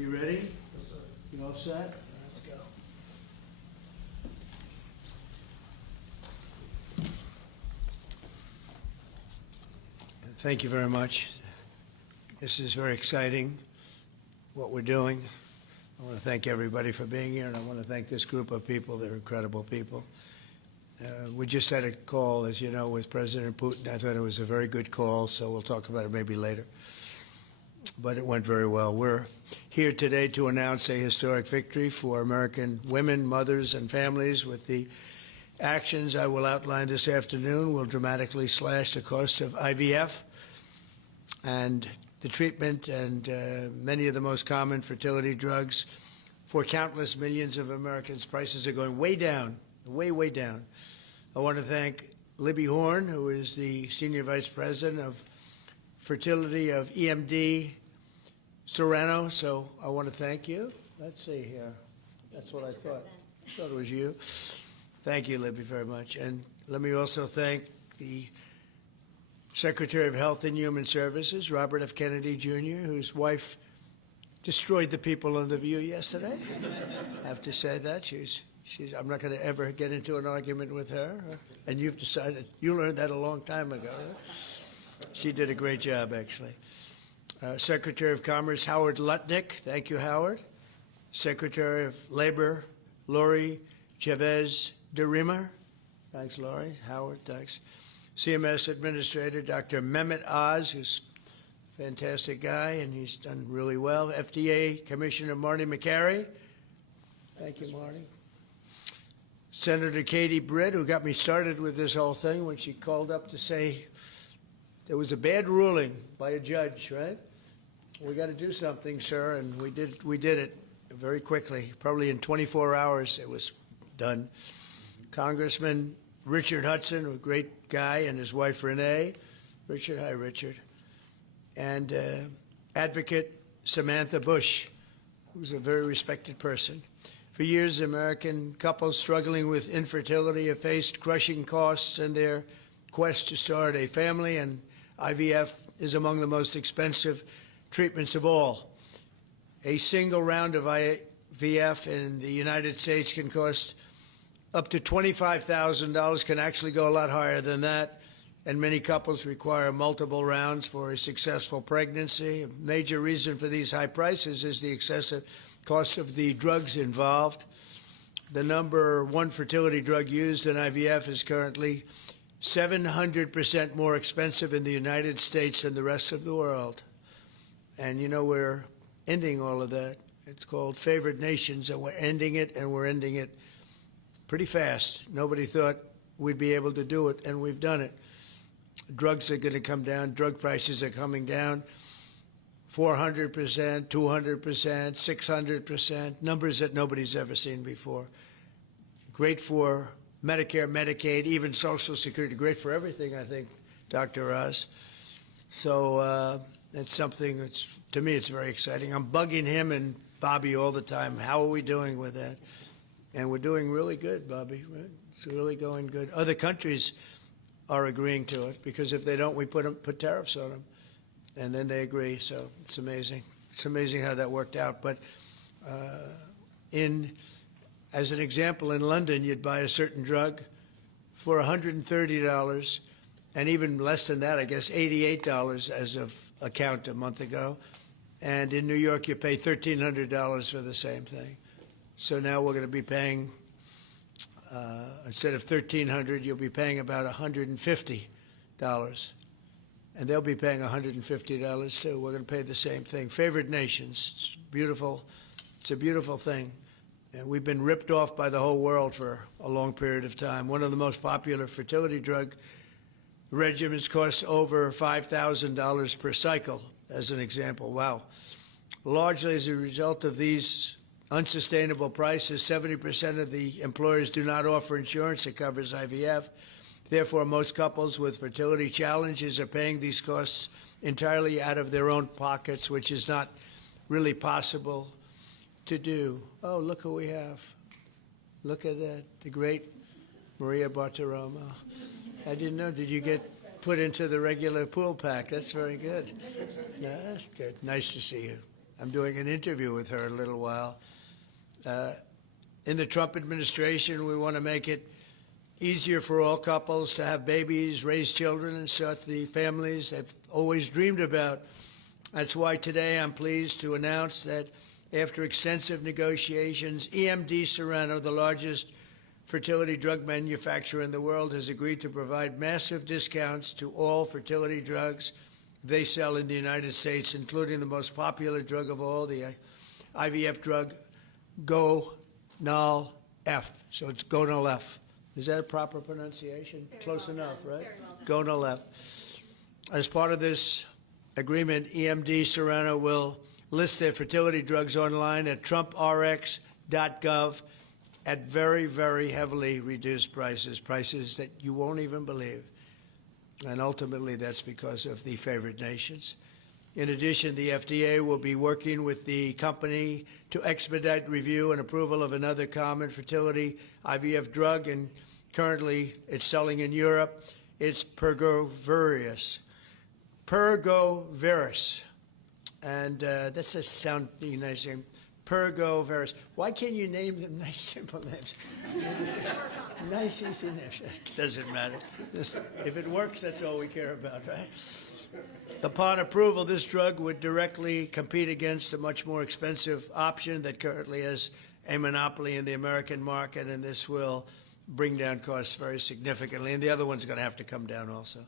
you ready? Yes, sir. You all set? Let's go. Thank you very much. This is very exciting, what we're doing. I want to thank everybody for being here, and I want to thank this group of people. They're incredible people. We just had a call, as you know, with President Putin. I thought it was a very good call, so we'll talk about it maybe later. But it went very well. We're here today to announce a historic victory for American women, mothers, and families. With the actions I will outline this afternoon will dramatically slash the cost of IVF and the treatment and many of the most common fertility drugs for countless millions of Americans. Prices are going way down, way, way down. I want to thank Libby Horn, who is the Senior Vice President of Fertility of EMD Serono. So I want to thank you. Let's see here. That's what I thought. I thought it was you. Thank you, Libby, very much. And let me also thank the Secretary of Health and Human Services, Robert F. Kennedy, Jr., whose wife destroyed the people on The View yesterday. I have to say that. I'm not going to ever get into an argument with her. And you've decided, you learned that a long time ago. She did a great job, actually. Secretary of Commerce, Howard Lutnick. Thank you, Howard. Secretary of Labor, Lori Chavez de Rima. Thanks, Lori. Howard, thanks. CMS Administrator, Dr. Mehmet Oz, who's a fantastic guy, and he's done really well. FDA Commissioner Marty McCary. Thank you, Marty. Senator Katie Britt, who got me started with this whole thing when she called up to say there was a bad ruling by a judge, right? We got to do something, sir, and we did it very quickly. Probably in 24 hours it was done. Congressman Richard Hudson, a great guy, and his wife Renee. Richard, hi, Richard. And advocate Samantha Bush, who's a very respected person. For years, American couples struggling with infertility have faced crushing costs in their quest to start a family, and IVF is among the most expensive treatments of all. A single round of IVF in the United States can cost up to $25,000, can actually go a lot higher than that, and many couples require multiple rounds for a successful pregnancy. A major reason for these high prices is the excessive cost of the drugs involved. The number one fertility drug used in IVF is currently 700% more expensive in the United States than the rest of the world. And you know, we're ending all of that. It's called favored nations, and we're ending it, and we're ending it pretty fast. Nobody thought we'd be able to do it, and we've done it. Drugs are going to come down. Drug prices are coming down. 400%, 200%, 600%, numbers that nobody's ever seen before. Great for Medicare, Medicaid, even Social Security. Great for everything, I think, Dr. Oz. So it's something that's, to me, it's very exciting. I'm bugging him and Bobby all the time. How are we doing with that? And we're doing really good, Bobby. Right? It's really going good. Other countries are agreeing to it, because if they don't, we put tariffs on them. And then they agree, so it's amazing. It's amazing how that worked out. But as an example, in London, you'd buy a certain drug for $130, and even less than that, I guess, $88 as of a count a month ago. And in New York, you pay $1,300 for the same thing. So now we're going to be paying, instead of $1,300, you'll be paying about $150. And they'll be paying $150 too. We're going to pay the same thing. Favored nations. It's beautiful. It's a beautiful thing. And we've been ripped off by the whole world for a long period of time. One of the most popular fertility drug regimens costs over $5,000 per cycle, as an example. Wow. Largely as a result of these unsustainable prices, 70% of the employers do not offer insurance that covers IVF. Therefore, most couples with fertility challenges are paying these costs entirely out of their own pockets, which is not really possible to do. Oh, look who we have. Look at that, the great Maria Bartiromo. I didn't know. Did you get put into the regular pool pack? That's very good. No, that's good. Nice to see you. I'm doing an interview with her in a little while. In the Trump administration, we want to make it easier for all couples to have babies, raise children, and start the families they've always dreamed about. That's why today I'm pleased to announce that after extensive negotiations, EMD Serono, the largest fertility drug manufacturer in the world, has agreed to provide massive discounts to all fertility drugs they sell in the United States, including the most popular drug of all, the IVF drug Gonal-F. So it's Gonal-F. Is that a proper pronunciation? Very Close well enough, done. right? Very well done. Gonal-F. As part of this agreement, EMD Serono will list their fertility drugs online at trumprx.gov at very, very heavily reduced prices that you won't even believe. And ultimately, that's because of the favored nations. In addition, the FDA will be working with the company to expedite review and approval of another common fertility IVF drug, and currently it's selling in Europe. It's Pergoveris. And that's a sounding nice name. Pergoveris. Why can't you name them nice, simple names? Nice, easy names. Doesn't matter. If it works, that's all we care about, right? Upon approval, this drug would directly compete against a much more expensive option that currently has a monopoly in the American market, and this will bring down costs very significantly. And the other one's going to have to come down also.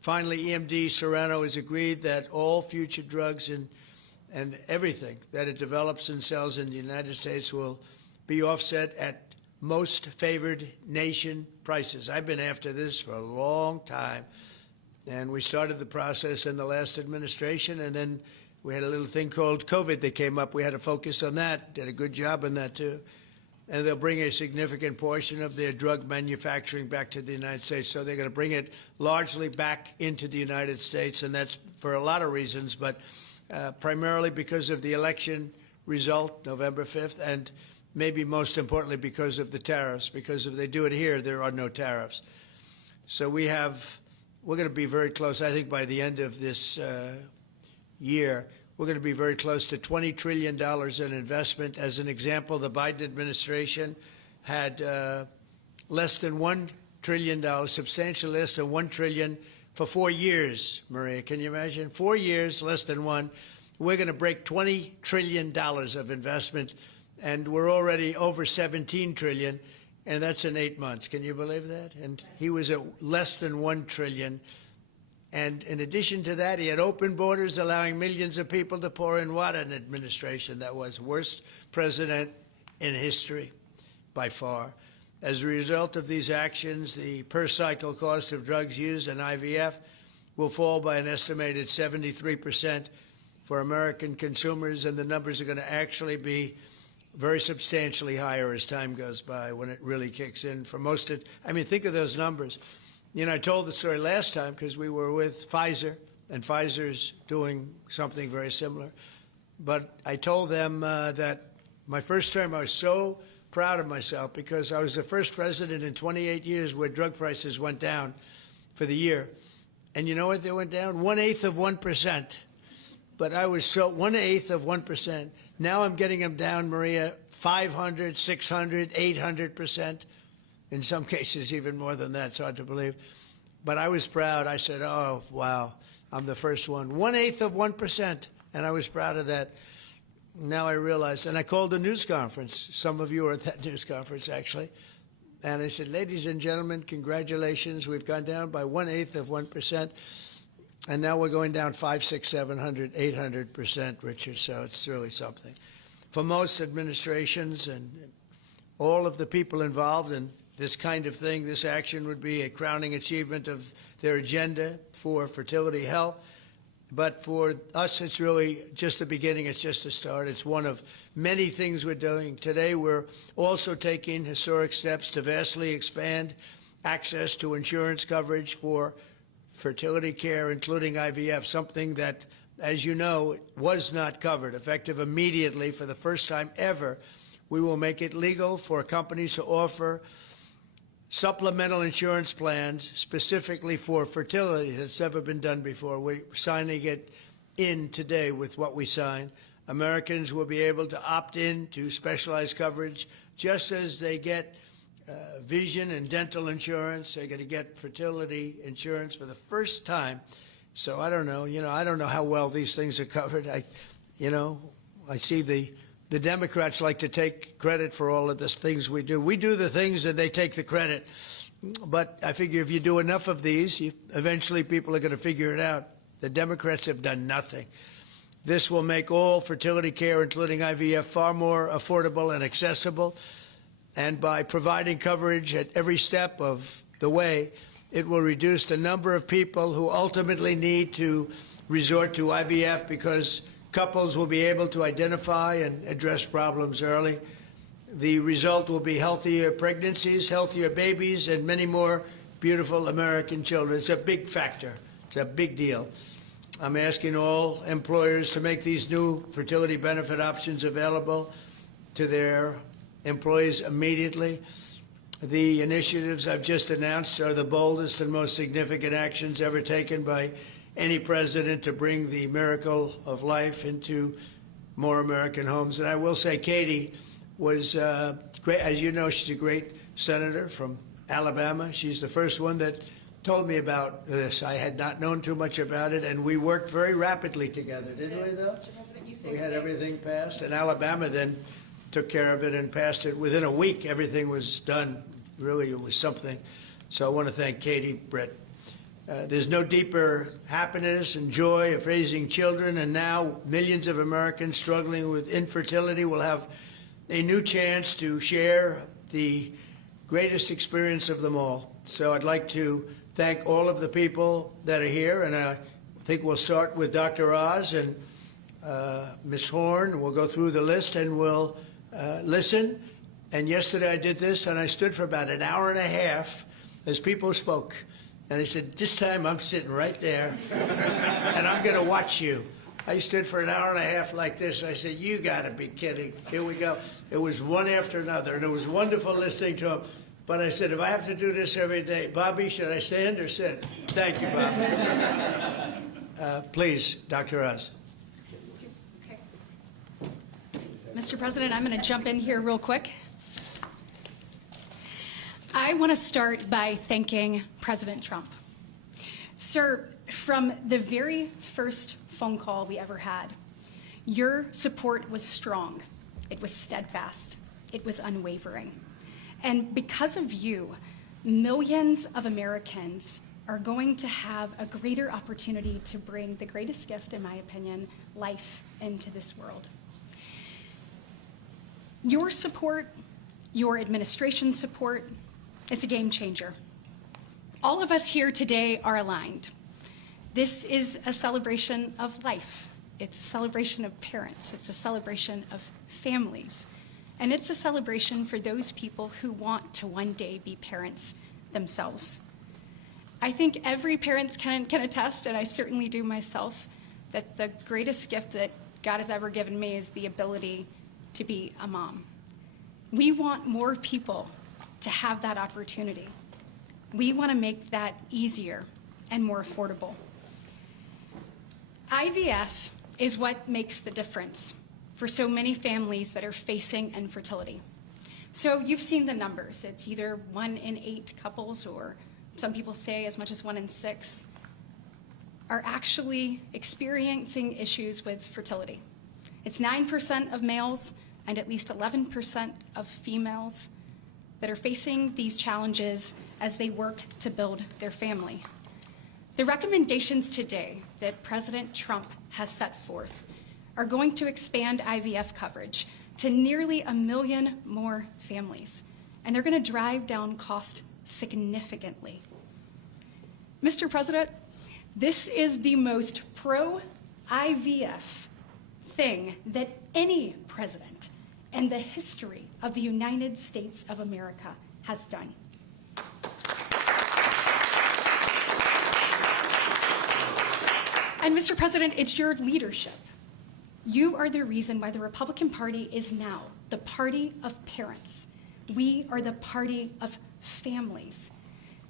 Finally, EMD Serono has agreed that all future drugs and everything that it develops and sells in the United States will be offset at most favored nation prices. I've been after this for a long time, and we started the process in the last administration, and then we had a little thing called COVID that came up. We had to focus on that, did a good job on that too. And they'll bring a significant portion of their drug manufacturing back to the United States. So they're going to bring it largely back into the United States, and that's for a lot of reasons, but primarily because of the election result, November 5th, and maybe most importantly because of the tariffs, because if they do it here, there are no tariffs. So we're going to be very close, I think by the end of this year, we're going to be very close to $20 trillion in investment. As an example, the Biden administration had less than $1 trillion, substantially less than $1 trillion for 4 years, Maria. Can you imagine? 4 years, less than one. We're going to break $20 trillion of investment, and we're already over $17 trillion, and that's in 8 months. Can you believe that? And he was at less than $1 trillion. And in addition to that, he had open borders, allowing millions of people to pour in. What an administration that was. Worst president in history, by far. As a result of these actions, the per-cycle cost of drugs used in IVF will fall by an estimated 73% for American consumers, and the numbers are going to actually be very substantially higher as time goes by when it really kicks in. For most of, I mean, think of those numbers. You know, I told the story last time because we were with Pfizer, and Pfizer's doing something very similar. But I told them that my first term, I was so proud of myself because I was the first president in 28 years where drug prices went down for the year. And you know what they went down? 1/8 of 1%. But I was so 1/8 of 1%. Now I'm getting them down, Maria, 500, 600, 800%. In some cases, even more than that. It's hard to believe. But I was proud. I said, oh, wow, I'm the first one. 1/8 of 1%. And I was proud of that. Now I realize, and I called a news conference. Some of you were at that news conference, actually. And I said, ladies and gentlemen, congratulations. We've gone down by 1/8 of 1%. And now we're going down 500, 600, 700, 800%, Richard. So it's really something. For most administrations and all of the people involved in this kind of thing, this action would be a crowning achievement of their agenda for fertility health. But for us, it's really just the beginning. It's just the start. It's one of many things we're doing. Today, we're also taking historic steps to vastly expand access to insurance coverage for fertility care, including IVF, something that, as you know, was not covered. Effective immediately, for the first time ever, we will make it legal for companies to offer supplemental insurance plans specifically for fertility. That's never been done before. We're signing it in today with what we sign. Americans will be able to opt in to specialized coverage, just as they get vision and dental insurance. They're going to get fertility insurance for the first time. So I don't know, I don't know how well these things are covered. I see the Democrats like to take credit for all of the things we do. We do the things and they take the credit. But I figure if you do enough of these, eventually people are going to figure it out. The Democrats have done nothing. This will make all fertility care, including IVF, far more affordable and accessible. And by providing coverage at every step of the way, it will reduce the number of people who ultimately need to resort to IVF, because couples will be able to identify and address problems early. The result will be healthier pregnancies, healthier babies, and many more beautiful American children. It's a big factor. It's a big deal. I'm asking all employers to make these new fertility benefit options available to their employees immediately. The initiatives I've just announced are the boldest and most significant actions ever taken by any president to bring the miracle of life into more American homes. And I will say Katie was great. As you know, she's a great senator from Alabama. She's the first one that told me about this. I had not known too much about it, and we worked very rapidly together, didn't we, though? Mr. President, you We had everything passed, and Alabama then took care of it and passed it. Within a week, everything was done. Really, it was something. So I want to thank Katie Britt. There's no deeper happiness and joy of raising children, and now millions of Americans struggling with infertility will have a new chance to share the greatest experience of them all. So I'd like to thank all of the people that are here, and I think we'll start with Dr. Oz and Ms. Horn. We'll go through the list and we'll listen. And yesterday I did this, and I stood for about an hour and a half as people spoke. And I said, this time I'm sitting right there, and I'm going to watch you. I stood for an hour and a half like this. I said, you got to be kidding. Here we go. It was one after another, and it was wonderful listening to them. But I said, if I have to do this every day, Bobby, should I stand or sit? Thank you, Bobby. Please, Dr. Oz. Okay. Mr. President, I'm going to jump in here real quick. I want to start by thanking President Trump. Sir, from the very first phone call we ever had, your support was strong. It was steadfast. It was unwavering. And because of you, millions of Americans are going to have a greater opportunity to bring the greatest gift, in my opinion, life into this world. Your support, your administration's support, it's a game changer. All of us here today are aligned. This is a celebration of life. It's a celebration of parents. It's a celebration of families. And it's a celebration for those people who want to one day be parents themselves. I think every parent can attest, and I certainly do myself, that the greatest gift that God has ever given me is the ability to be a mom. We want more people to have that opportunity. We want to make that easier and more affordable. IVF is what makes the difference for so many families that are facing infertility. So you've seen the numbers. It's either 1 in 8 couples, or some people say as much as 1 in 6, are actually experiencing issues with fertility. It's 9% of males and at least 11% of females that are facing these challenges as they work to build their family. The recommendations today that President Trump has set forth are going to expand IVF coverage to nearly 1 million more families, and they're going to drive down cost significantly. Mr. President, this is the most pro-IVF thing that any president in the history of the United States of America has done. And Mr. President, it's your leadership. You are the reason why the Republican Party is now the party of parents. We are the party of families.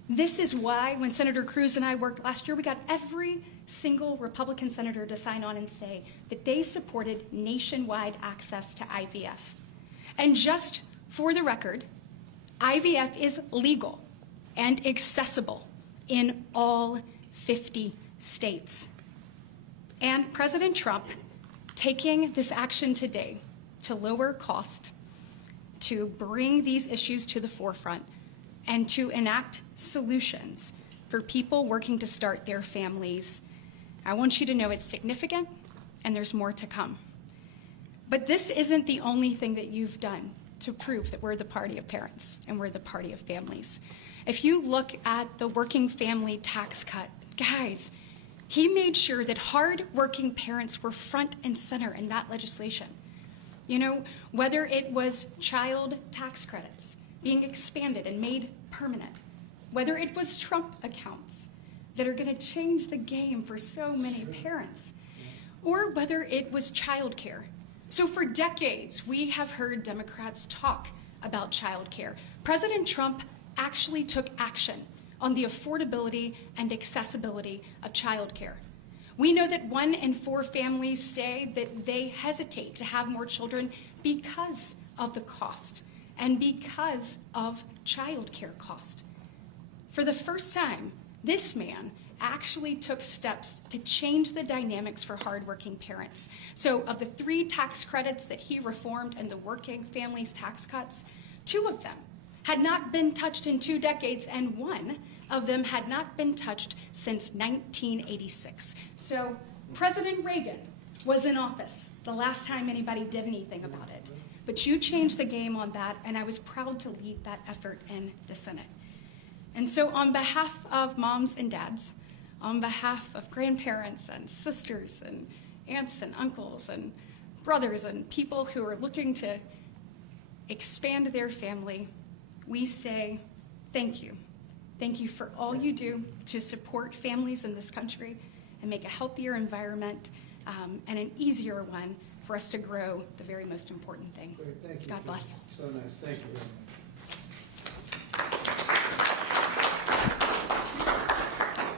This is why when Senator Cruz and I worked last year, we got every single Republican senator to sign on and say that they supported nationwide access to IVF. And just for the record, IVF is legal and accessible in all 50 states. And President Trump taking this action today to lower cost, to bring these issues to the forefront, and to enact solutions for people working to start their families, I want you to know it's significant and there's more to come. But this isn't the only thing that you've done to prove that we're the party of parents and we're the party of families. If you look at the working family tax cut, guys, he made sure that hard-working parents were front and center in that legislation. You know, whether it was child tax credits being expanded and made permanent, whether it was Trump accounts that are going to change the game for so many parents, or whether it was childcare. So for decades, we have heard Democrats talk about childcare. President Trump actually took action on the affordability and accessibility of childcare. We know that 1 in 4 families say that they hesitate to have more children because of the cost and because of childcare cost. For the first time, this man actually took steps to change the dynamics for hardworking parents. So of the 3 tax credits that he reformed and the working families tax cuts, 2 of them had not been touched in 2 decades, and 1 of them had not been touched since 1986. So President Reagan was in office the last time anybody did anything about it. But you changed the game on that, and I was proud to lead that effort in the Senate. And so on behalf of moms and dads, on behalf of grandparents and sisters and aunts and uncles and brothers and people who are looking to expand their family, we say thank you. Thank you for all you do to support families in this country and make a healthier environment and an easier one for us to grow the very most important thing. Great, thank you. God bless. So nice. Thank you very much.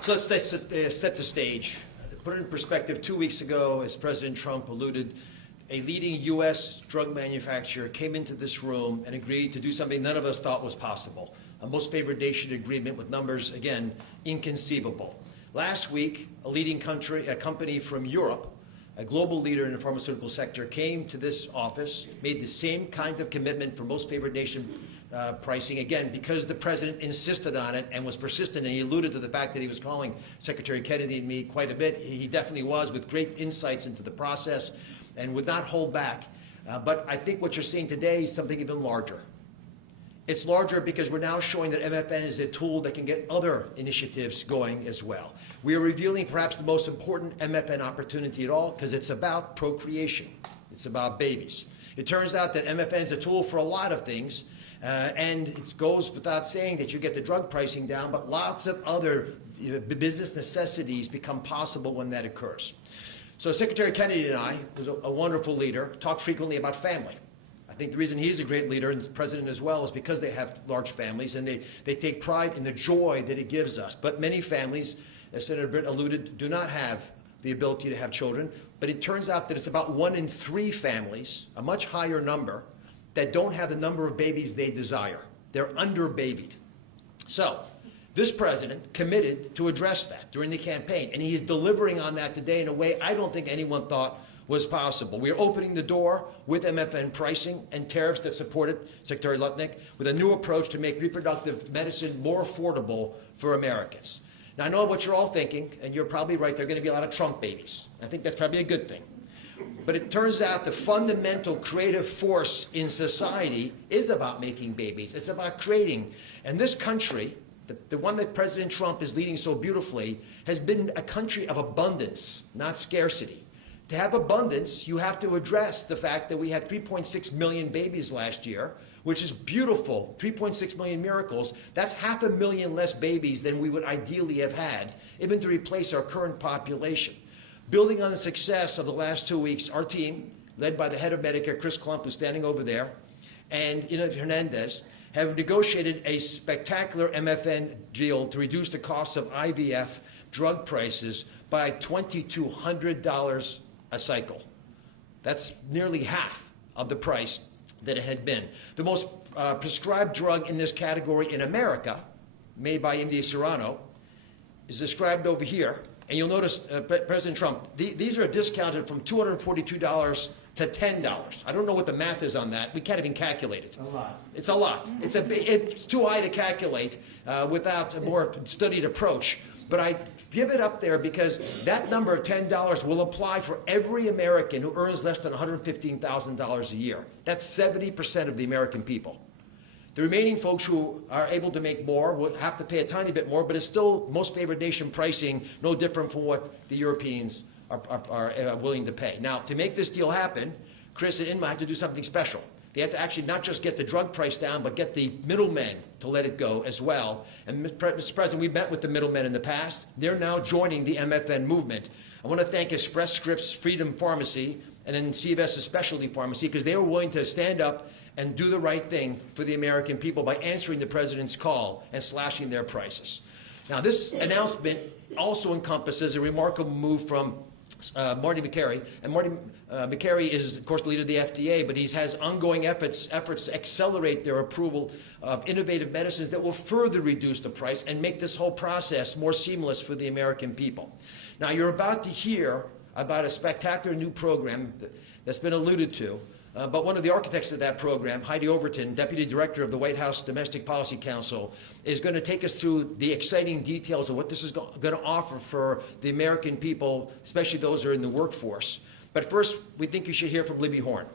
So let's set the stage. Put it in perspective, 2 weeks ago, as President Trump alluded, a leading U.S. drug manufacturer came into this room and agreed to do something none of us thought was possible. A most favored nation agreement with numbers, again, inconceivable. Last week, a company from Europe, a global leader in the pharmaceutical sector, came to this office, made the same kind of commitment for most favored nation pricing, again, because the president insisted on it and was persistent, and he alluded to the fact that he was calling Secretary Kennedy and me quite a bit. He definitely was, with great insights into the process, and would not hold back. But I think what you're seeing today is something even larger. It's larger because we're now showing that MFN is a tool that can get other initiatives going as well. We are revealing perhaps the most important MFN opportunity at all, because it's about procreation. It's about babies. It turns out that MFN is a tool for a lot of things, and it goes without saying that you get the drug pricing down, but lots of other business necessities become possible when that occurs. So Secretary Kennedy and I, who's a wonderful leader, talk frequently about family. I think the reason he's a great leader, and the president as well, is because they have large families and they take pride in the joy that it gives us. But many families, as Senator Britt alluded, do not have the ability to have children. But it turns out that it's about 1 in 3 families, a much higher number, that don't have the number of babies they desire. They're under-babied. So this president committed to address that during the campaign, and he is delivering on that today in a way I don't think anyone thought was possible. We are opening the door with MFN pricing and tariffs that support it, Secretary Lutnick, with a new approach to make reproductive medicine more affordable for Americans. Now, I know what you're all thinking, and you're probably right, there are going to be a lot of Trump babies. I think that's probably a good thing. But it turns out the fundamental creative force in society is about making babies. It's about creating. And this country, the one that President Trump is leading so beautifully, has been a country of abundance, not scarcity. To have abundance, you have to address the fact that we had 3.6 million babies last year, which is beautiful, 3.6 million miracles. That's 500,000 less babies than we would ideally have had, even to replace our current population. Building on the success of the last 2 weeks, our team, led by the head of Medicare, Chris Klump, who's standing over there, and Ina Hernandez, have negotiated a spectacular MFN deal to reduce the cost of IVF drug prices by $2,200 a cycle. That's nearly half of the price that it had been. The most prescribed drug in this category in America, made by EMD Serono, is described over here. And you'll notice, President Trump, these are discounted from $242 to $10. I don't know what the math is on that. We can't even calculate it. A lot. It's a lot. It's too high to calculate without a more studied approach. But I give it up there because that number of $10 will apply for every American who earns less than $115,000 a year. That's 70% of the American people. The remaining folks who are able to make more will have to pay a tiny bit more, but it's still most favored nation pricing, no different from what the Europeans are willing to pay. Now, to make this deal happen, Chris and Inma had to do something special. They had to actually not just get the drug price down, but get the middlemen to let it go as well. And Mr. President, we met with the middlemen in the past. They're now joining the MFN movement. I want to thank Express Scripts Freedom Pharmacy and then CVS's Specialty Pharmacy because they were willing to stand up and do the right thing for the American people by answering the president's call and slashing their prices. Now, this announcement also encompasses a remarkable move from Marty Makary. And Marty Makary is, of course, the leader of the FDA, but he has ongoing efforts to accelerate their approval of innovative medicines that will further reduce the price and make this whole process more seamless for the American people. Now, you're about to hear about a spectacular new program that's been alluded to. But one of the architects of that program, Heidi Overton, Deputy Director of the White House Domestic Policy Council, is going to take us through the exciting details of what this is going to offer for the American people, especially those who are in the workforce. But first, we think you should hear from Libby Horn.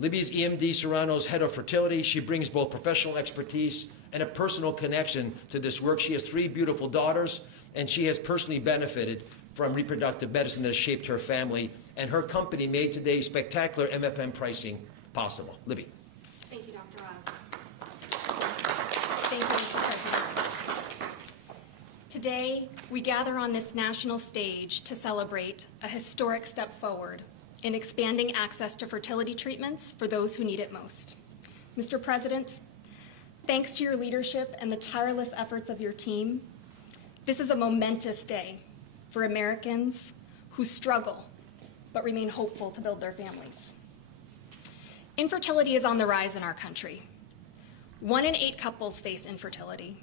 Libby is EMD Serono's head of fertility. She brings both professional expertise and a personal connection to this work. She has 3 beautiful daughters, and she has personally benefited from reproductive medicine that has shaped her family, and her company made today's spectacular MFN pricing possible. Libby. Thank you, Dr. Oz. Thank you, Mr. President. Today, we gather on this national stage to celebrate a historic step forward in expanding access to fertility treatments for those who need it most. Mr. President, thanks to your leadership and the tireless efforts of your team, this is a momentous day for Americans who struggle but remain hopeful to build their families. Infertility is on the rise in our country. 1 in 8 couples face infertility.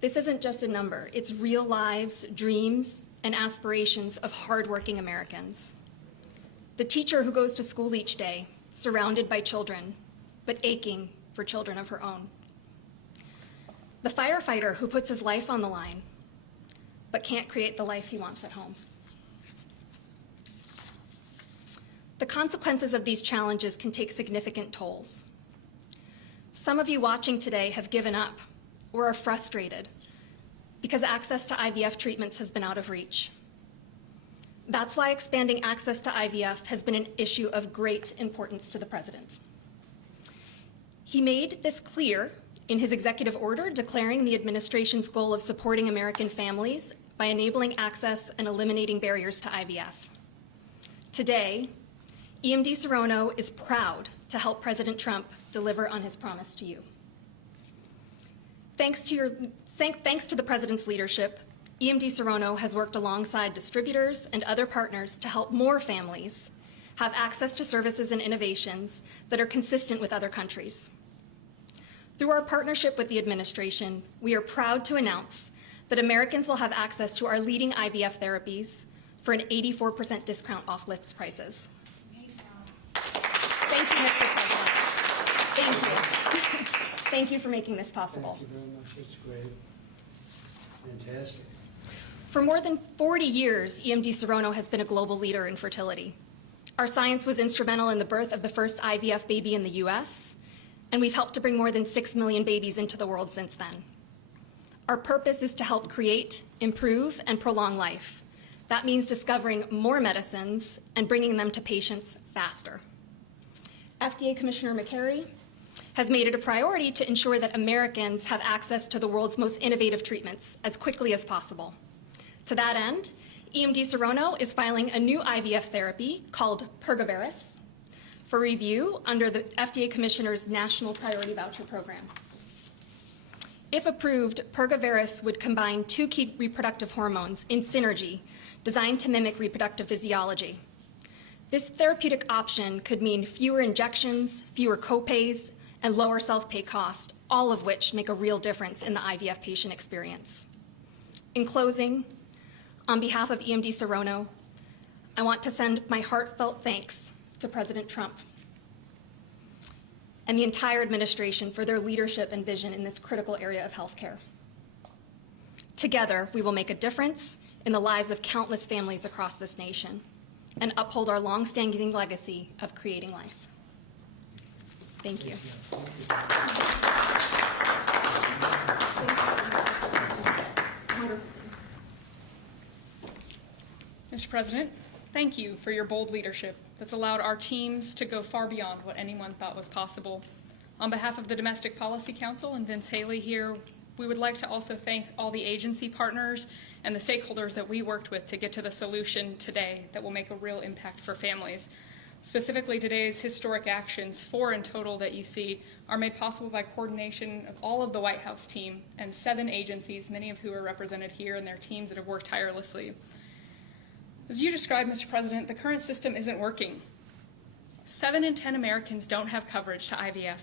This isn't just a number, it's real lives, dreams, and aspirations of hardworking Americans. The teacher who goes to school each day, surrounded by children, but aching for children of her own. The firefighter who puts his life on the line, but can't create the life he wants at home. The consequences of these challenges can take significant tolls. Some of you watching today have given up or are frustrated because access to IVF treatments has been out of reach. That's why expanding access to IVF has been an issue of great importance to the President. He made this clear in his executive order declaring the administration's goal of supporting American families by enabling access and eliminating barriers to IVF. Today, EMD Serono is proud to help President Trump deliver on his promise to you. Thanks to the President's leadership, EMD Serono has worked alongside distributors and other partners to help more families have access to services and innovations that are consistent with other countries. Through our partnership with the administration, we are proud to announce that Americans will have access to our leading IVF therapies for an 84% discount off list prices. That's amazing. Thank you, Mr. President. Thank you. Thank you for making this possible. Thank you very much. That's great. Fantastic. For more than 40 years, EMD Serono has been a global leader in fertility. Our science was instrumental in the birth of the first IVF baby in the US, and we've helped to bring more than 6 million babies into the world since then. Our purpose is to help create, improve, and prolong life. That means discovering more medicines and bringing them to patients faster. FDA Commissioner Makary has made it a priority to ensure that Americans have access to the world's most innovative treatments as quickly as possible. To that end, EMD Serono is filing a new IVF therapy called Pergoveris for review under the FDA Commissioner's National Priority Voucher Program. If approved, Pergoveris would combine 2 key reproductive hormones in synergy designed to mimic reproductive physiology. This therapeutic option could mean fewer injections, fewer copays, and lower self-pay costs, all of which make a real difference in the IVF patient experience. In closing, on behalf of EMD Serono, I want to send my heartfelt thanks to President Trump and the entire administration for their leadership and vision in this critical area of healthcare. Together, we will make a difference in the lives of countless families across this nation and uphold our long-standing legacy of creating life. Thank you. Mr. President, thank you for your bold leadership that's allowed our teams to go far beyond what anyone thought was possible. On behalf of the Domestic Policy Council and Vince Haley here, we would like to also thank all the agency partners and the stakeholders that we worked with to get to the solution today that will make a real impact for families. Specifically, today's historic actions, 4 in total that you see, are made possible by coordination of all of the White House team and 7 agencies, many of who are represented here, and their teams that have worked tirelessly. As you described, Mr. President, the current system isn't working. 7 in 10 Americans don't have coverage to IVF.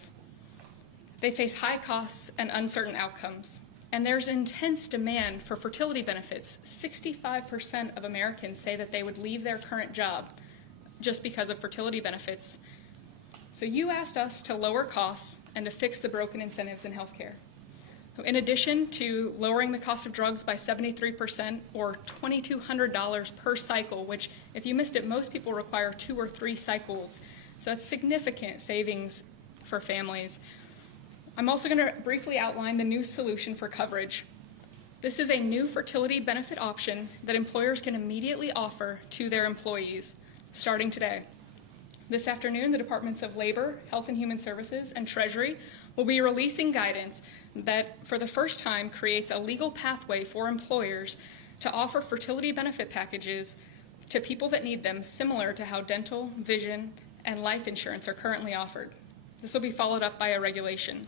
They face high costs and uncertain outcomes. And there's intense demand for fertility benefits. 65% of Americans say that they would leave their current job just because of fertility benefits. So you asked us to lower costs and to fix the broken incentives in healthcare. In addition to lowering the cost of drugs by 73% or $2,200 per cycle, which if you missed it, most people require 2 or 3 cycles. So that's significant savings for families. I'm also going to briefly outline the new solution for coverage. This is a new fertility benefit option that employers can immediately offer to their employees starting today. This afternoon, the Departments of Labor, Health and Human Services, and Treasury will be releasing guidance that, for the first time, creates a legal pathway for employers to offer fertility benefit packages to people that need them, similar to how dental, vision, and life insurance are currently offered. This will be followed up by a regulation.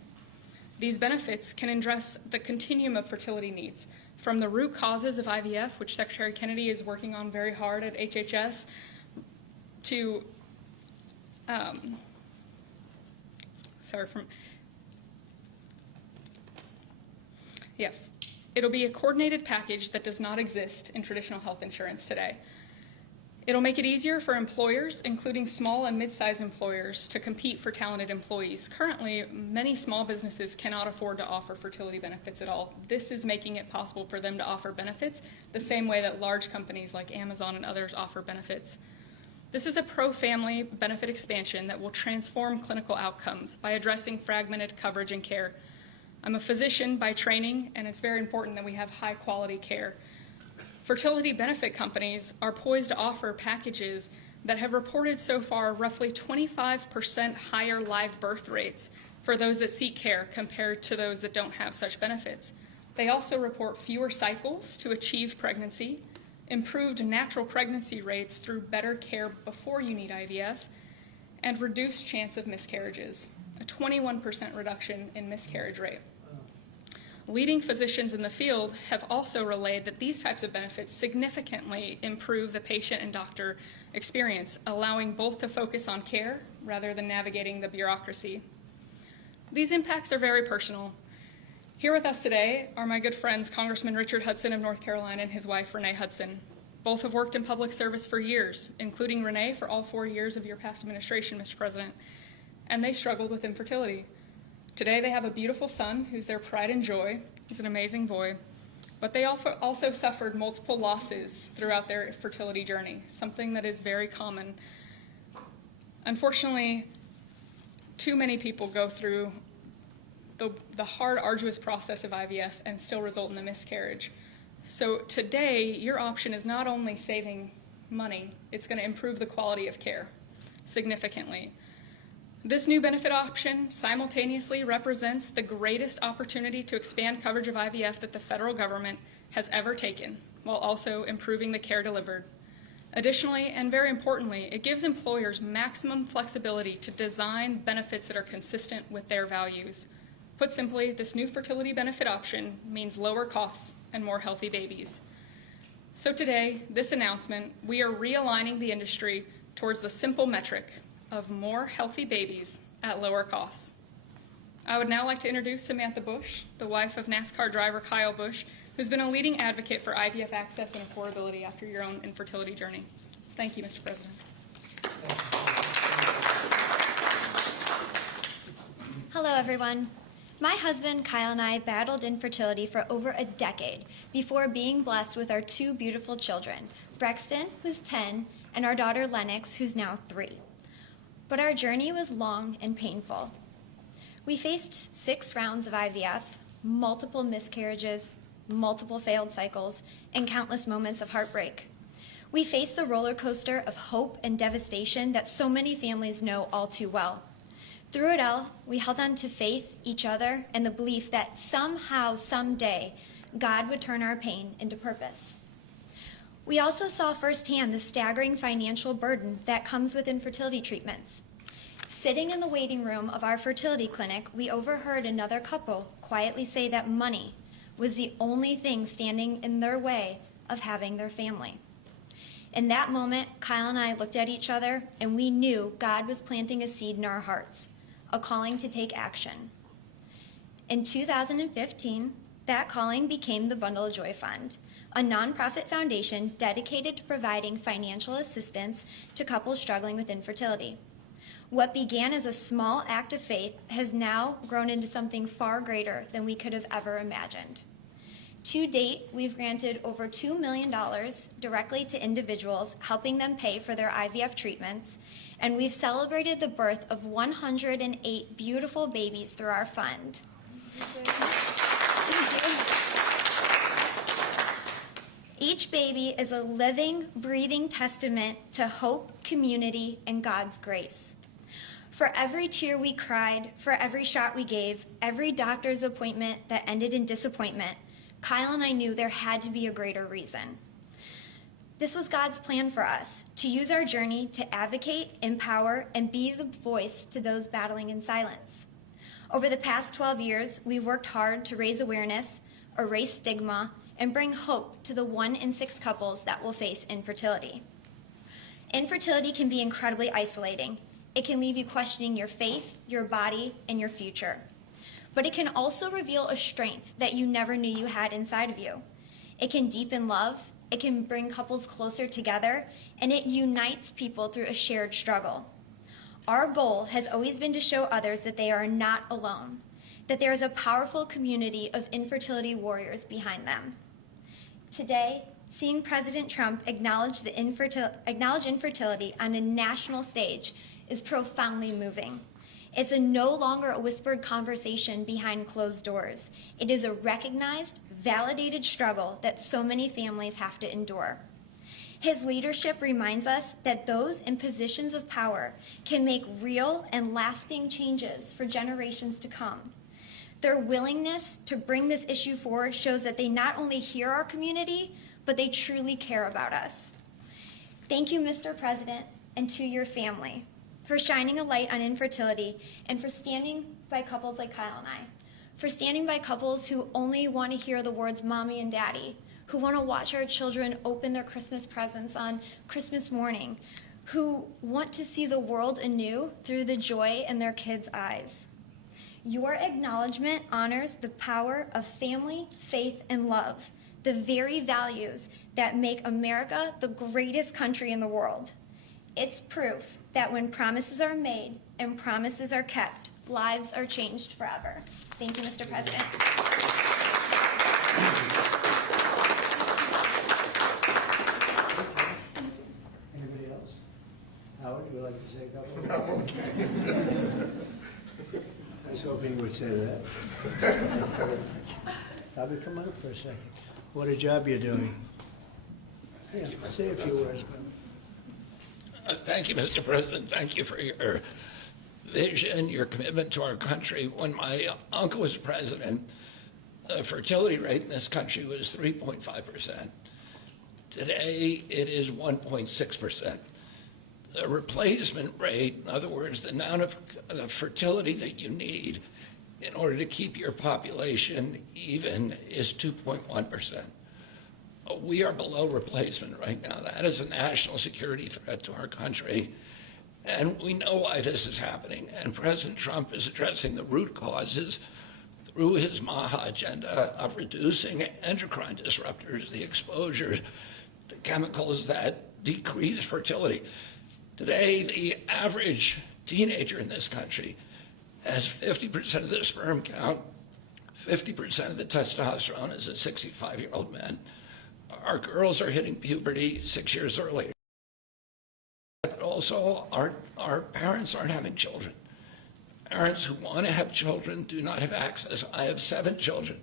These benefits can address the continuum of fertility needs, from the root causes of IVF, which Secretary Kennedy is working on very hard at HHS, to it'll be a coordinated package that does not exist in traditional health insurance today. It'll make it easier for employers, including small and mid-sized employers, to compete for talented employees. Currently, many small businesses cannot afford to offer fertility benefits at all. This is making it possible for them to offer benefits the same way that large companies like Amazon and others offer benefits. This is a pro-family benefit expansion that will transform clinical outcomes by addressing fragmented coverage and care. I'm a physician by training, and it's very important that we have high-quality care. Fertility benefit companies are poised to offer packages that have reported so far roughly 25% higher live birth rates for those that seek care compared to those that don't have such benefits. They also report fewer cycles to achieve pregnancy, improved natural pregnancy rates through better care before you need IVF, and reduced chance of miscarriages, a 21% reduction in miscarriage rate. Leading physicians in the field have also relayed that these types of benefits significantly improve the patient and doctor experience, allowing both to focus on care rather than navigating the bureaucracy. These impacts are very personal. Here with us today are my good friends, Congressman Richard Hudson of North Carolina and his wife, Renee Hudson. Both have worked in public service for years, including Renee for all 4 years of your past administration, Mr. President, and they struggled with infertility. Today they have a beautiful son who's their pride and joy. He's an amazing boy. But they also suffered multiple losses throughout their fertility journey, something that is very common. Unfortunately, too many people go through the hard, arduous process of IVF and still result in a miscarriage. So today, your option is not only saving money, it's going to improve the quality of care significantly. This new benefit option simultaneously represents the greatest opportunity to expand coverage of IVF that the federal government has ever taken, while also improving the care delivered. Additionally, and very importantly, it gives employers maximum flexibility to design benefits that are consistent with their values. Put simply, this new fertility benefit option means lower costs and more healthy babies. So today, this announcement, we are realigning the industry towards the simple metric of more healthy babies at lower costs. I would now like to introduce Samantha Bush, the wife of NASCAR driver Kyle Busch, who's been a leading advocate for IVF access and affordability after your own infertility journey. Thank you, Mr. President. Hello, everyone. My husband, Kyle, and I battled infertility for over a decade before being blessed with our two beautiful children, Brexton, who's 10, and our daughter, Lennox, who's now 3. But our journey was long and painful. We faced 6 rounds of IVF, multiple miscarriages, multiple failed cycles, and countless moments of heartbreak. We faced the roller coaster of hope and devastation that so many families know all too well. Through it all, we held on to faith, each other, and the belief that somehow, someday, God would turn our pain into purpose. We also saw firsthand the staggering financial burden that comes with infertility treatments. Sitting in the waiting room of our fertility clinic, we overheard another couple quietly say that money was the only thing standing in their way of having their family. In that moment, Kyle and I looked at each other, and we knew God was planting a seed in our hearts, a calling to take action. In 2015, that calling became the Bundle of Joy Fund, a nonprofit foundation dedicated to providing financial assistance to couples struggling with infertility. What began as a small act of faith has now grown into something far greater than we could have ever imagined. To date, we've granted over $2 million directly to individuals, helping them pay for their IVF treatments, and we've celebrated the birth of 108 beautiful babies through our fund. Each baby is a living, breathing testament to hope, community, and God's grace. For every tear we cried, for every shot we gave, every doctor's appointment that ended in disappointment, Kyle and I knew there had to be a greater reason. This was God's plan for us, to use our journey to advocate, empower, and be the voice to those battling in silence. Over the past 12 years, we've worked hard to raise awareness, erase stigma, and bring hope to the 1 in 6 couples that will face infertility. Infertility can be incredibly isolating. It can leave you questioning your faith, your body, and your future. But it can also reveal a strength that you never knew you had inside of you. It can deepen love, it can bring couples closer together, and it unites people through a shared struggle. Our goal has always been to show others that they are not alone, that there is a powerful community of infertility warriors behind them. Today, seeing President Trump acknowledge infertility on a national stage is profoundly moving. It's no longer a whispered conversation behind closed doors. It is a recognized, validated struggle that so many families have to endure. His leadership reminds us that those in positions of power can make real and lasting changes for generations to come. Their willingness to bring this issue forward shows that they not only hear our community, but they truly care about us. Thank you, Mr. President, and to your family, for shining a light on infertility and for standing by couples like Kyle and I, for standing by couples who only want to hear the words mommy and daddy, who want to watch our children open their Christmas presents on Christmas morning, who want to see the world anew through the joy in their kids' eyes. Your acknowledgement honors the power of family, faith, and love, the very values that make America the greatest country in the world. It's proof that when promises are made and promises are kept, lives are changed forever. Thank you, Mr. President. Anybody else? Howard, would you like to say a couple? No. I was hoping you would say that. Bobby, come on up for a second. What a job you're doing. Yeah, say a few words, Bobby. Thank you, Mr. President. Thank you for your vision, your commitment to our country. When my uncle was president, the fertility rate in this country was 3.5%. Today, it is 1.6%. The replacement rate, in other words, the amount of fertility that you need in order to keep your population even, is 2.1%. We are below replacement right now. That is a national security threat to our country. And we know why this is happening. And President Trump is addressing the root causes through his MAHA agenda of reducing endocrine disruptors, the exposure to chemicals that decrease fertility. Today, the average teenager in this country has 50% of the sperm count, 50% of the testosterone as a 65-year-old man. Our girls are hitting puberty 6 years earlier. But also, our parents aren't having children. Parents who want to have children do not have access. I have 7 children.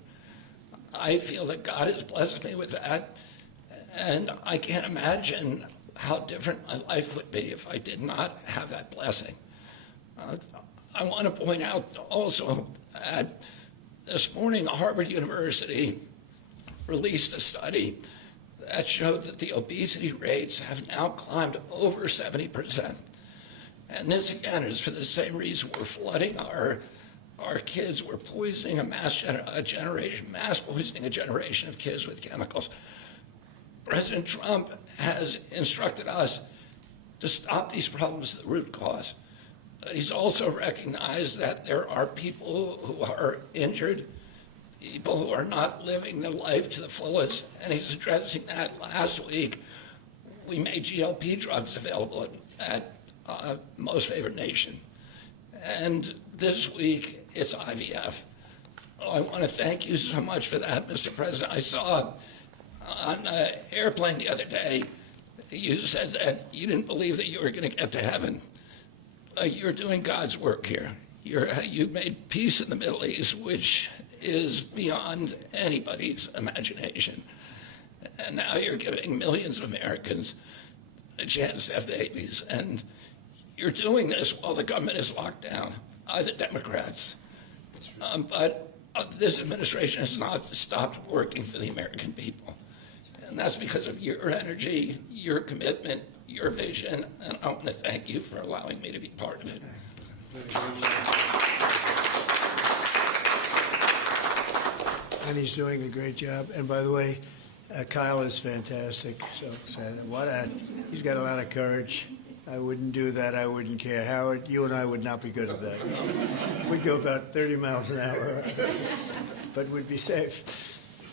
I feel that God has blessed me with that, and I can't imagine how different my life would be if I did not have that blessing. I want to point out also that this morning Harvard University released a study that showed that the obesity rates have now climbed over 70%. And this, again, is for the same reason we're flooding our kids. We're poisoning mass poisoning a generation of kids with chemicals. President Trump has instructed us to stop these problems at the root cause. He's also recognized that there are people who are injured, people who are not living their life to the fullest, and he's addressing that. Last week, we made GLP drugs available at Most Favored Nation. And this week, it's IVF. I want to thank you so much for that, Mr. President. I saw on an airplane the other day, you said that you didn't believe that you were going to get to heaven. You're doing God's work here. You've made peace in the Middle East, which is beyond anybody's imagination. And now you're giving millions of Americans a chance to have babies. And you're doing this while the government is locked down by the Democrats. But this administration has not stopped working for the American people. And that's because of your energy, your commitment, your vision, and I want to thank you for allowing me to be part of it. And he's doing a great job. And by the way, Kyle is fantastic. So he's got a lot of courage. I wouldn't do that. I wouldn't care. Howard, you and I would not be good at that. We'd go about 30 miles an hour, but we'd be safe.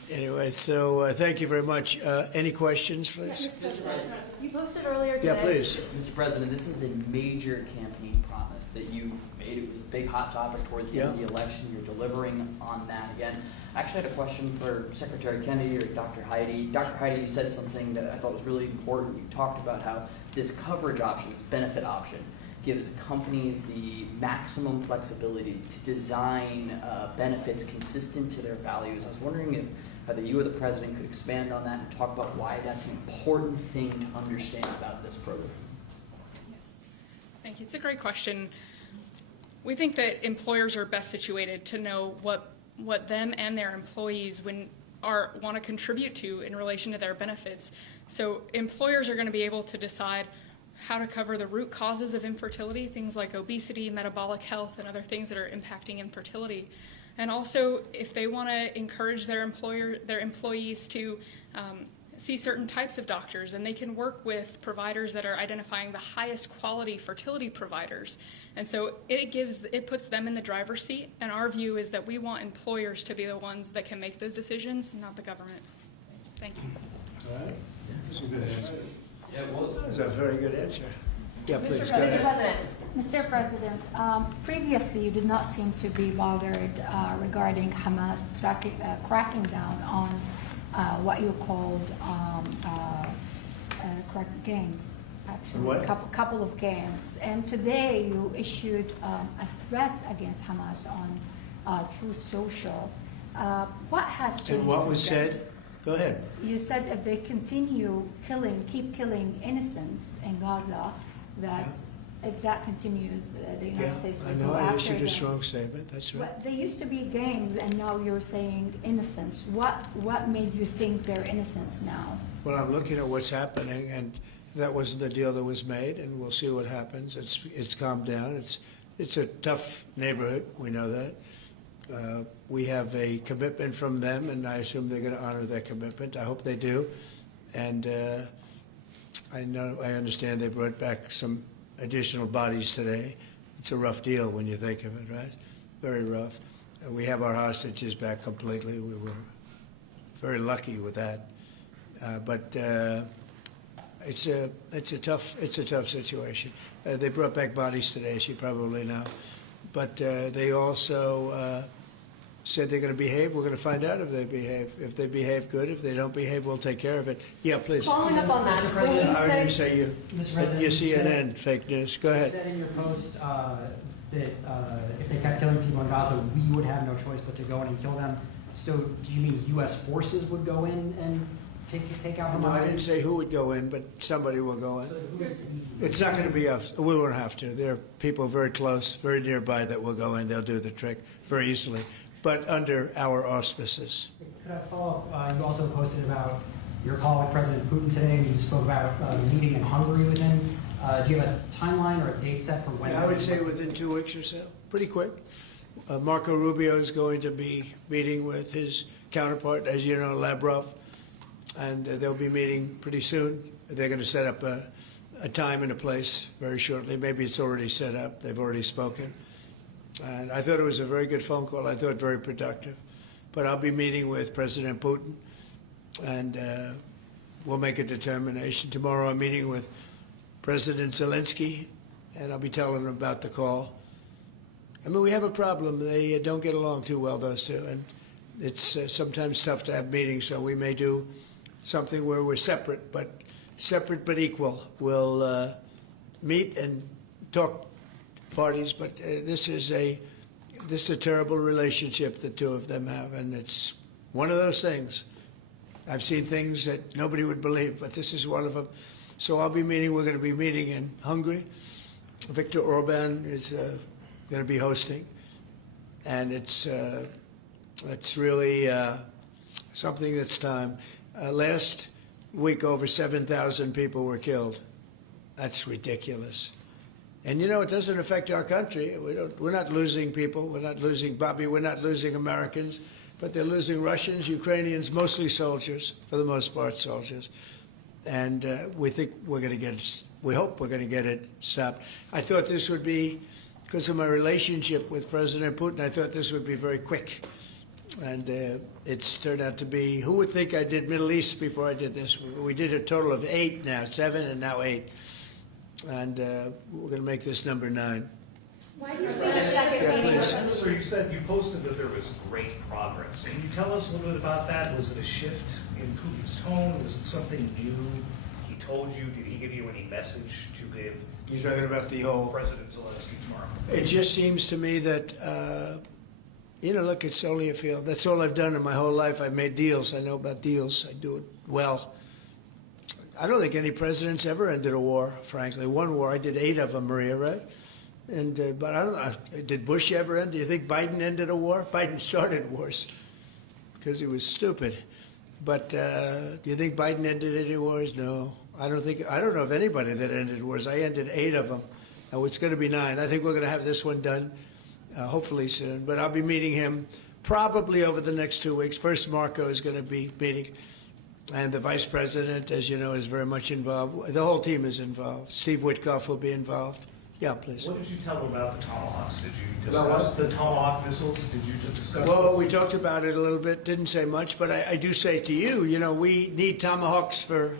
Anyway, so thank you very much. Any questions, please? Mr. President, you posted earlier today. Yeah, please. Mr. President, this is a major campaign promise that you made. It was a big hot topic towards the end of the election. You're delivering on that again. I actually had a question for Secretary Kennedy or Dr. Heidi. Dr. Heidi, you said something that I thought was really important. You talked about how this coverage option, this benefit option, gives companies the maximum flexibility to design benefits consistent to their values. I was wondering if either you or the President could expand on that and talk about why that's an important thing to understand about this program. Yes. Thank you. It's a great question. We think that employers are best situated to know what them and their employees want to contribute to in relation to their benefits. So employers are going to be able to decide how to cover the root causes of infertility, things like obesity, metabolic health, and other things that are impacting infertility. And also, if they want to encourage their employees to see certain types of doctors, and they can work with providers that are identifying the highest quality fertility providers. And so it puts them in the driver's seat. And our view is that we want employers to be the ones that can make those decisions, not the government. Thank you. All right. That's a good answer. Yeah, it was. That's a very good answer. Yeah, please, go Mr. ahead. President. Mr. President, previously you did not seem to be bothered regarding Hamas cracking down on what you called gangs, actually, What? couple of gangs. And today you issued a threat against Hamas on Truth Social. What has changed? And what was since then? said? Go ahead. You said if they continue keep killing innocents in Gaza, that if that continues, the United Yeah, States I will know. go I after issued them. a strong statement. That's right. But they used to be gangs, and now you're saying innocents. What made you think they're innocents now? Well, I'm looking at what's happening, and that wasn't the deal that was made, and we'll see what happens. It's calmed down. It's a tough neighborhood. We know that. We have a commitment from them, and I assume they're going to honor that commitment. I hope they do. And I understand they brought back some additional bodies today. It's a rough deal when you think of it, right? Very rough. We have our hostages back completely. We were very lucky with that. But it's a tough situation. They brought back bodies today, as you probably know. But they also said they're going to behave. We're going to find out if they behave. If they behave, good. If they don't behave, we'll take care of it. Yeah, please. Following up on that, when you I didn't said, say you. Mr. President, You you CNN, fake news. Go You ahead. said in your post that if they kept killing people in Gaza, we would have no choice but to go in and kill them. So do you mean U.S. forces would go in and take out Hamas? No, I didn't say who would go in, but somebody will go in. It's not going to be us. We won't have to. There are people very close, very nearby that will go in. They'll do the trick very easily, but under our auspices. Could I follow up? You also posted about your call with President Putin today, and you spoke about the meeting in Hungary with him. Do you have a timeline or a date set for when? I would say within 2 weeks or so, pretty quick. Marco Rubio is going to be meeting with his counterpart, as you know, Lavrov, and they'll be meeting pretty soon. They're going to set up a time and a place very shortly. Maybe it's already set up. They've already spoken. And I thought it was a very good phone call. I thought very productive. But I'll be meeting with President Putin, and we'll make a determination. Tomorrow I'm meeting with President Zelensky, and I'll be telling him about the call. I mean, we have a problem. They don't get along too well, those two, and it's sometimes tough to have meetings, so we may do something where we're separate but equal. We'll meet and talk parties, but this is a terrible relationship the two of them have, and it's one of those things. I've seen things that nobody would believe, but this is one of them. So we're going to be meeting in Hungary. Viktor Orban is going to be hosting, and it's really something that's time. Last week, over 7,000 people were killed. That's ridiculous. And, you know, it doesn't affect our country. We're not losing people. We're not losing Bobby. We're not losing Americans. But they're losing Russians, Ukrainians, mostly soldiers, for the most part, soldiers. And we think we're going to get it. We hope we're going to get it stopped. I thought this would be, because of my relationship with President Putin, I thought this would be very quick. And it's turned out to be, who would think I did Middle East before I did this? We did a total of 8 now, 7 and now 8. And we're going to make this number 9. why do you think a second meeting with So you said you posted that there was great progress. Can you tell us a little bit about that? Was it a shift in Putin's tone? Was it something new he told you? Did he give you any message to give? You're talking about the whole... President Zelensky tomorrow. It just seems to me that, you know, look, it's only a field. That's all I've done in my whole life. I've made deals. I know about deals. I do it well. I don't think any president's ever ended a war, frankly. One war, I did 8 of them, Maria, right? And but I don't know, did Bush ever end? Do you think Biden ended a war? Biden started wars because he was stupid. But do you think Biden ended any wars? No. I don't know of anybody that ended wars. I ended 8 of them. Now it's going to be 9. I think we're going to have this one done, hopefully soon. But I'll be meeting him probably over the next 2 weeks. First, Marco is going to be meeting. And the vice president, as you know, is very much involved. The whole team is involved. Steve Witkoff will be involved. Yeah, please. What did you tell him about the Tomahawks? Did you About discuss the Tomahawk missiles? Did you discuss? Well, we talked about it a little bit. Didn't say much, but I do say to you, you know, we need Tomahawks for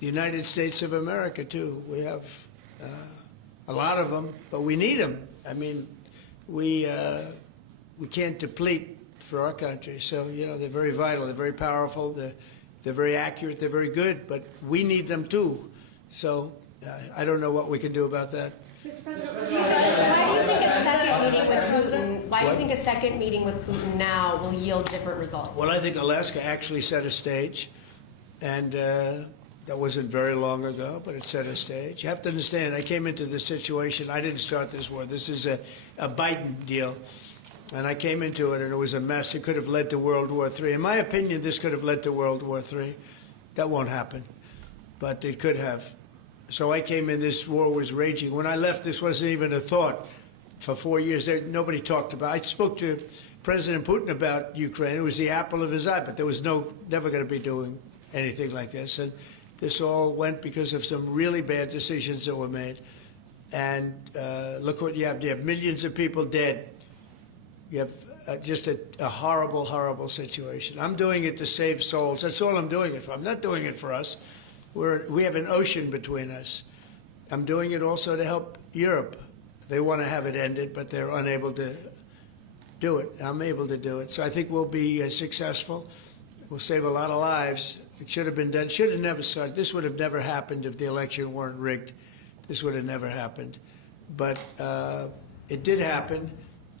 the United States of America, too. We have a lot of them, but we need them. I mean, we can't deplete for our country. So, you know, they're very vital. They're very powerful. They're very accurate. They're very good, but we need them, too. So I don't know what we can do about that. Why do you think a second meeting with Putin? Why do you think a second meeting with Putin now will yield different results? Well, I think Alaska actually set a stage, and that wasn't very long ago, but it set a stage. You have to understand, I came into this situation. I didn't start this war. This is a Biden deal, and I came into it, and it was a mess. It could have led to World War III. In my opinion, this could have led to World War III. That won't happen, but it could have. So I came in, this war was raging. When I left, this wasn't even a thought. for 4 years. Nobody talked about. I spoke to President Putin about Ukraine. It was the apple of his eye, but there was never going to be doing anything like this. And this all went because of some really bad decisions that were made. And look what you have. You have millions of people dead. You have just a horrible, horrible situation. I'm doing it to save souls. That's all I'm doing it for. I'm not doing it for us. We have an ocean between us. I'm doing it also to help Europe. They want to have it ended, but they're unable to do it. I'm able to do it. So I think we'll be successful. We'll save a lot of lives. It should have been done. Should have never started. This would have never happened if the election weren't rigged. This would have never happened. But it did happen,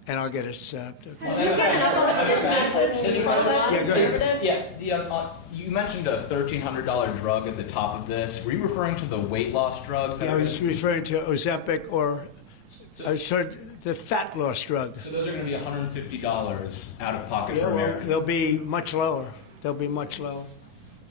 and I'll get it stopped. Okay. Did you get an upvote message to pro-life Yeah, go ahead. conservatives? Yeah, you mentioned a $1,300 drug at the top of this. Were you referring to the weight loss drugs? Yeah, I was referring to Ozempic, or I was heard the fat loss drug. So those are going to be $150 out of pocket Yeah, for well, Americans. they'll be much lower. They'll be much lower.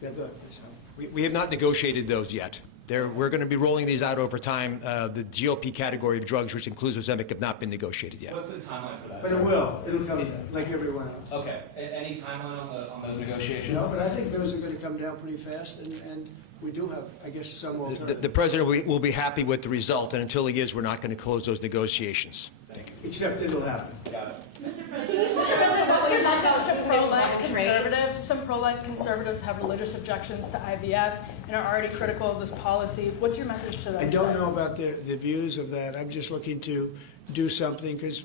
Yeah, go ahead. We have not negotiated those yet. We're going to be rolling these out over time. The GLP category of drugs, which includes Ozempic, have not been negotiated yet. What's the timeline for that? But it will. It'll come down, like everyone else. Okay. Any timeline on those negotiations? No, but I think those are going to come down pretty fast, and we do have, I guess, some alternatives. The president will be happy with the result, and until he is, we're not going to close those negotiations. Thank you. Except it'll happen. Got it. Mr. President, what's your message to Pro-life conservatives. Some pro-life conservatives have religious objections to IVF and are already critical of this policy. What's your message to them? I don't know about the views of that. I'm just looking to do something because,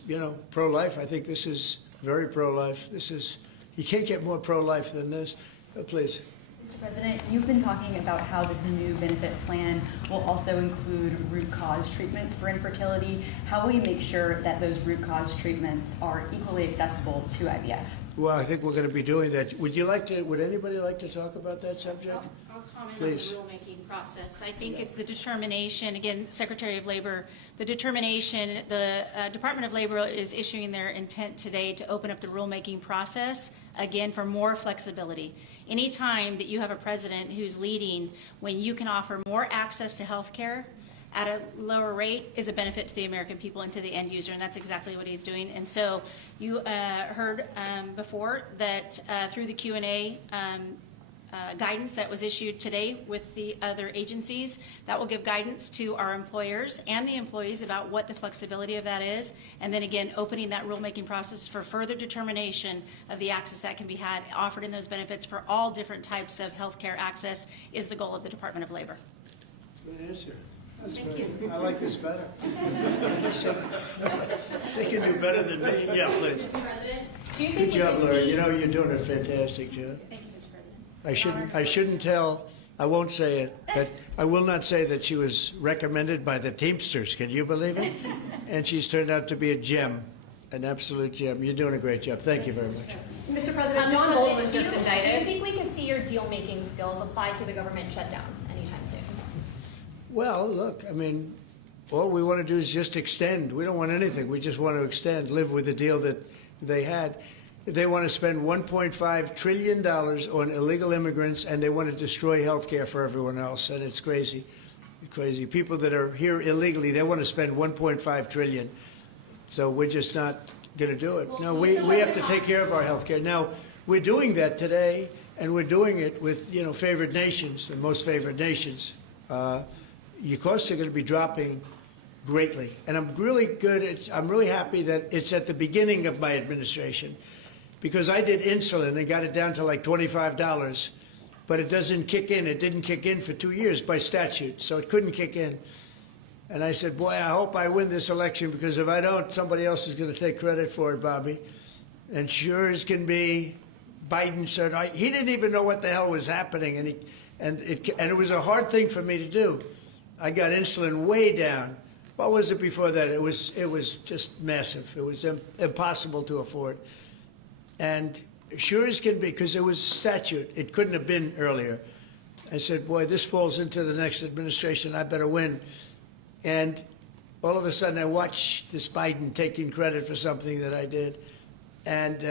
pro-life, I think this is very pro-life. You can't get more pro-life than this. Please. Mr. President, you've been talking about how this new benefit plan will also include root cause treatments for infertility. How will you make sure that those root cause treatments are equally accessible to IVF? Well, I think we're going to be doing that. Would anybody like to talk about that subject? I'll comment Please. on the rulemaking process. I think it's the determination, again, Secretary of Labor, the determination, the Department of Labor is issuing their intent today to open up the rulemaking process, again, for more flexibility. Anytime that you have a president who's leading when you can offer more access to health care at a lower rate is a benefit to the American people and to the end user, and that's exactly what he's doing. And so you heard before that through the Q&A guidance that was issued today with the other agencies, that will give guidance to our employers and the employees about what the flexibility of that is, and then again opening that rulemaking process for further determination of the access that can be had offered in those benefits for all different types of health care access is the goal of the Department of Labor. Good answer. That's Thank great. you. I like this better. They can do better than me. Yeah, please. Mr. President, do you Good think we job, could Laura. see... You're doing a fantastic job. Thank you, Mr. President. I shouldn't tell, I won't say it, but I will not say that she was recommended by the Teamsters. Can you believe it? And she's turned out to be a gem, an absolute gem. You're doing a great job. Thank you very much. Mr. President, John Bolton was just Do you indicted. think we can see your deal-making skills applied to the government shutdown anytime soon? Well, look, I mean, all we want to do is just extend. We don't want anything. We just want to extend, live with the deal that they had. They want to spend $1.5 trillion on illegal immigrants, and they want to destroy health care for everyone else, and it's crazy. It's crazy. People that are here illegally, they want to spend $1.5 trillion. So we're just not going to do it. No, we have to take care of our health care. Now, we're doing that today, and we're doing it with, favored nations, the most favored nations. Your costs are going to be dropping greatly. And I'm really I'm really happy that it's at the beginning of my administration, because I did insulin and got it down to like $25, but it doesn't kick in. It didn't kick in for 2 years by statute, so it couldn't kick in. And I said, boy, I hope I win this election, because if I don't, somebody else is going to take credit for it, Bobby. And sure as can be, Biden said, he didn't even know what the hell was happening, and it was a hard thing for me to do. I got insulin way down. What was it before that? It was just massive. It was impossible to afford. And sure as can be, because it was statute, it couldn't have been earlier. I said, boy, this falls into the next administration. I better win. And all of a sudden, I watch this Biden taking credit for something that I did, and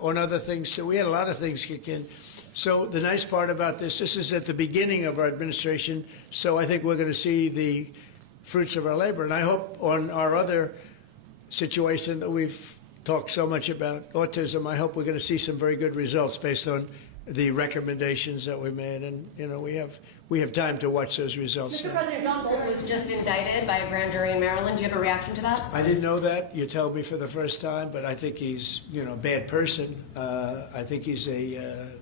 on other things too. We had a lot of things kick in. So the nice part about this is at the beginning of our administration, so I think we're going to see the fruits of our labor. And I hope on our other situation that we've talked so much about, autism, I hope we're going to see some very good results based on the recommendations that we made. And, you know, we have time to watch those results. Mr. President, John Bolton was just indicted by a grand jury in Maryland. Do you have a reaction to that? I didn't know that. You told me for the first time, but I think he's, you know, a bad person. I think he's a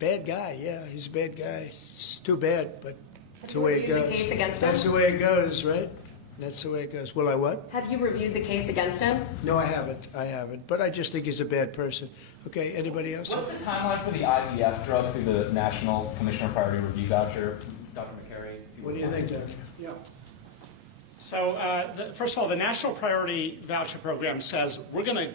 bad guy. Yeah, he's a bad guy. It's too bad, but that's the way it goes. Have you reviewed the case against him? That's the way it goes, right? That's the way it goes. Will I what? Have you reviewed the case against him? No, I haven't. I haven't. But I just think he's a bad person. Okay, anybody else? What's the timeline for the IVF drug through the National Commissioner Priority Review Voucher? Dr. McCary? What do you think, Doctor? Yeah. So, first of all, the National Priority Voucher Program says we're going to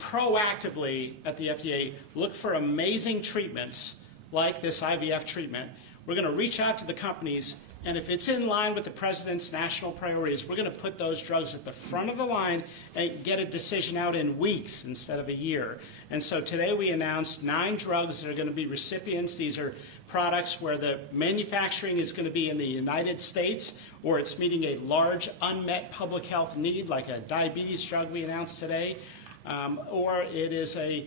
proactively at the FDA look for amazing treatments like this IVF treatment. We're going to reach out to the companies, and if it's in line with the President's national priorities, we're going to put those drugs at the front of the line and get a decision out in weeks instead of a year. And so today we announced 9 drugs that are going to be recipients. These are products where the manufacturing is going to be in the United States, or it's meeting a large unmet public health need, like a diabetes drug we announced today, or it is a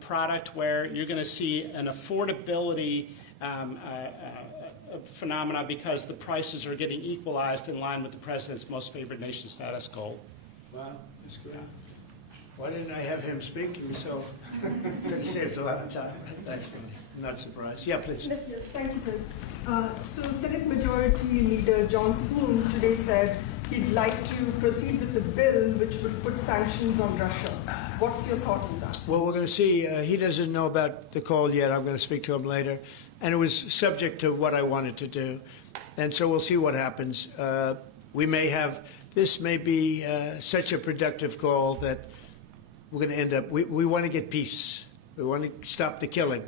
product where you're going to see an affordability phenomena because the prices are getting equalized in line with the President's most favored nation status goal. Wow, that's great. Why didn't I have him speaking? So could have saved a lot of time. That's funny. I'm not surprised. Yeah, please. Yes, thank you, President. So Senate Majority Leader John Thune today said he'd like to proceed with the bill which would put sanctions on Russia. What's your thought on that? Well, we're going to see. He doesn't know about the call yet. I'm going to speak to him later. And it was subject to what I wanted to do. And so we'll see what happens. We may have, this may be such a productive call that we're going to end up, we want to get peace. We want to stop the killing.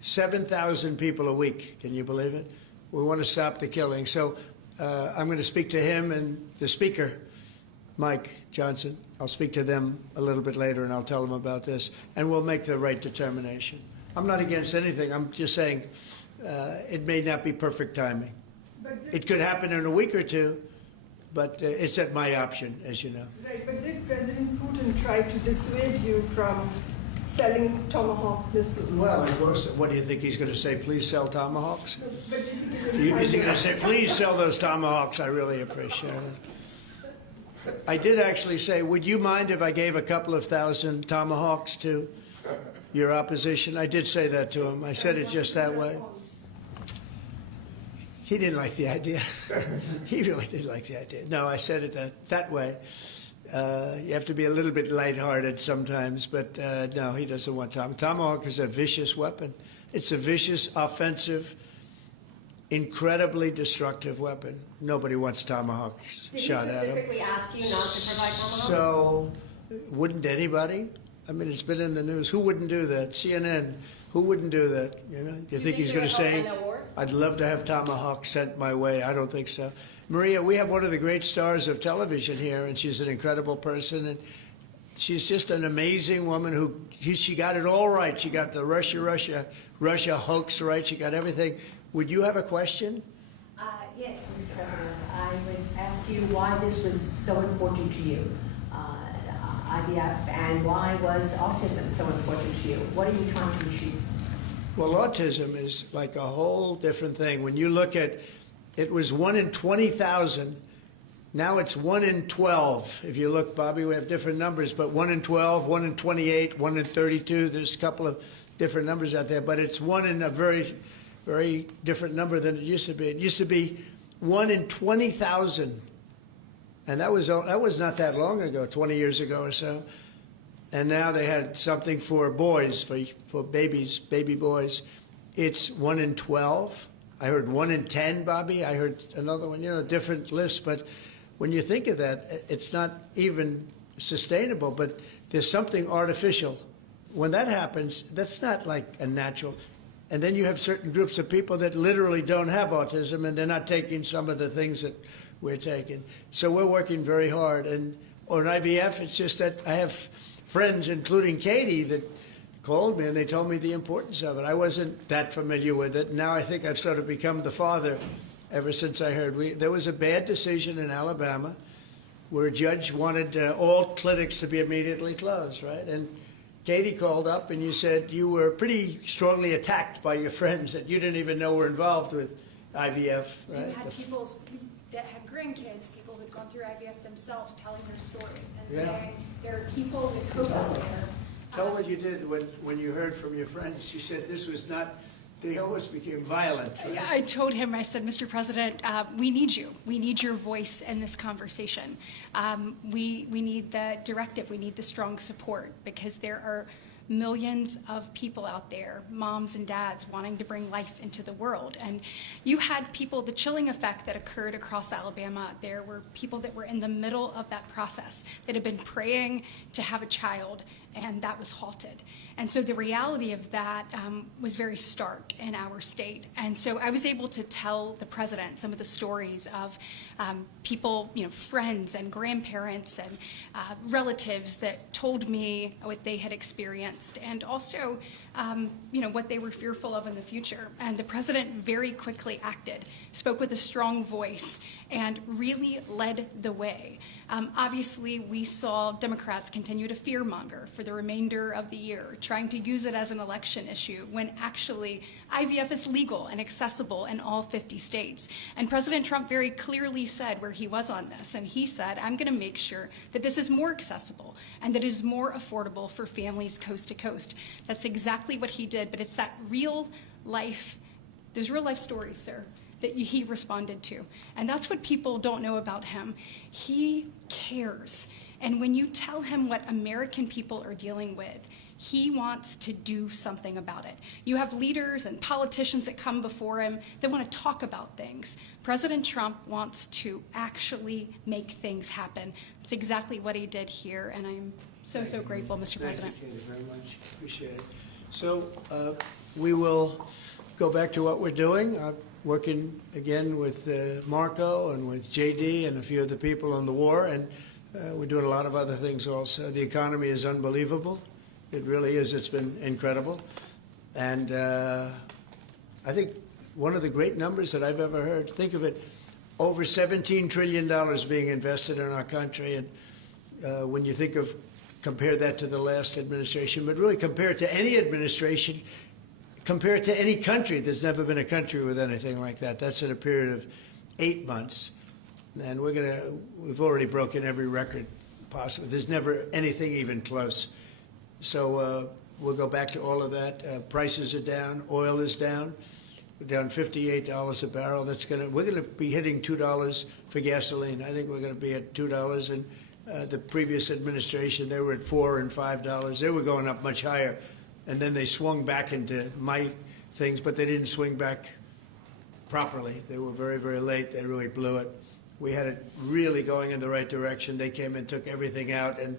7,000 people a week. Can you believe it? We want to stop the killing. So I'm going to speak to him and the speaker, Mike Johnson. I'll speak to them a little bit later and I'll tell them about this. And we'll make the right determination. I'm not against anything. I'm just saying it may not be perfect timing. It could happen in a week or two, but it's at my option, as you know. Right, but did President Putin try to dissuade you from selling Tomahawk missiles? Well, of course. What do you think he's going to say? Please sell Tomahawks? But Is he going to say, please sell those Tomahawks? I really appreciate it. I did actually say, would you mind if I gave a couple of thousand Tomahawks to your opposition? I did say that to him. I said it just that way. He didn't like the idea. He really didn't like the idea. No, I said it that way. You have to be a little bit lighthearted sometimes, but no, he doesn't want Tomahawk. Tomahawk is a vicious weapon. It's a vicious, offensive, incredibly destructive weapon. Nobody wants Tomahawk shot at him. Did he specifically ask you not to provide Tomahawks? So, wouldn't anybody? I mean, it's been in the news. Who wouldn't do that? CNN. Who wouldn't do that? You know? Do you think he's going to say, "I'd love to have Tomahawk sent my way"? I don't think so. Maria, we have one of the great stars of television here, and she's an incredible person, and she's just an amazing woman who she got it all right. She got the Russia hoax right. She got everything. Would you have a question? Yes, Mr. President. I would ask you why this was so important to you, IVF, and why was autism so important to you? What are you trying to achieve? Well, autism is like a whole different thing. When you look at, it was 1 in 20,000. Now it's 1 in 12. If you look, Bobby, we have different numbers, but 1 in 12, 1 in 28, 1 in 32. There's a couple of different numbers out there, but it's 1 in a very, very different number than it used to be. It used to be 1 in 20,000. And that was not that long ago, 20 years ago or so. And now they had something for boys, for babies, baby boys. It's 1 in 12. I heard 1 in 10, Bobby. I heard another one, different lists. But when you think of that, it's not even sustainable, but there's something artificial. When that happens, that's not like a natural. And then you have certain groups of people that literally don't have autism, and they're not taking some of the things that we're taking. So we're working very hard. And on IVF, it's just that I have friends, including Katie, that called me and they told me the importance of it. I wasn't that familiar with it. Now I think I've sort of become the father ever since I heard. There was a bad decision in Alabama where a judge wanted all clinics to be immediately closed, right? And Katie called up and you said you were pretty strongly attacked by your friends that you didn't even know were involved with IVF, right? You had people that had grandkids, people who'd gone through IVF themselves, telling their story and Yeah. saying there are people with hope out there. Tell what you did when you heard from your friends. You said this was not, they almost became violent, right? I told him, I said, Mr. President, we need you. We need your voice in this conversation. We need the directive. We need the strong support because there are millions of people out there, moms and dads, wanting to bring life into the world. And you had people, the chilling effect that occurred across Alabama, there were people that were in the middle of that process that had been praying to have a child, and that was halted. And so the reality of that was very stark in our state. And so I was able to tell the president some of the stories of people, friends and grandparents and relatives that told me what they had experienced and also, what they were fearful of in the future. And the president very quickly acted, spoke with a strong voice, and really led the way. Obviously, we saw Democrats continue to fearmonger for the remainder of the year, trying to use it as an election issue when actually IVF is legal and accessible in all 50 states. And President Trump very clearly said where he was on this, and he said, I'm going to make sure that this is more accessible and that it is more affordable for families coast to coast. That's exactly what he did, but it's that real life, there's real life stories, sir, that he responded to. And that's what people don't know about him. He cares. And when you tell him what American people are dealing with, he wants to do something about it. You have leaders and politicians that come before him that want to talk about things. President Trump wants to actually make things happen. That's exactly what he did here, and I'm so grateful, Mr. President. Thank you, Katie, very much. Appreciate it. So we will go back to what we're doing. Working again with Marco and with JD and a few of the people on the war, and we're doing a lot of other things also. The economy is unbelievable. It really is. It's been incredible. And I think one of the great numbers that I've ever heard, think of it, over $17 trillion being invested in our country. And when you think of, compare that to the last administration, but really compare it to any administration, compare it to any country. There's never been a country with anything like that. That's in a period of 8 months. And we've already broken every record possible. There's never anything even close. So we'll go back to all of that. Prices are down. Oil is down. We're down $58 a barrel. We're going to be hitting $2 for gasoline. I think we're going to be at $2. And the previous administration, they were at $4 and $5. They were going up much higher. And then they swung back into my things, but they didn't swing back properly. They were very, very late. They really blew it. We had it really going in the right direction. They came and took everything out, and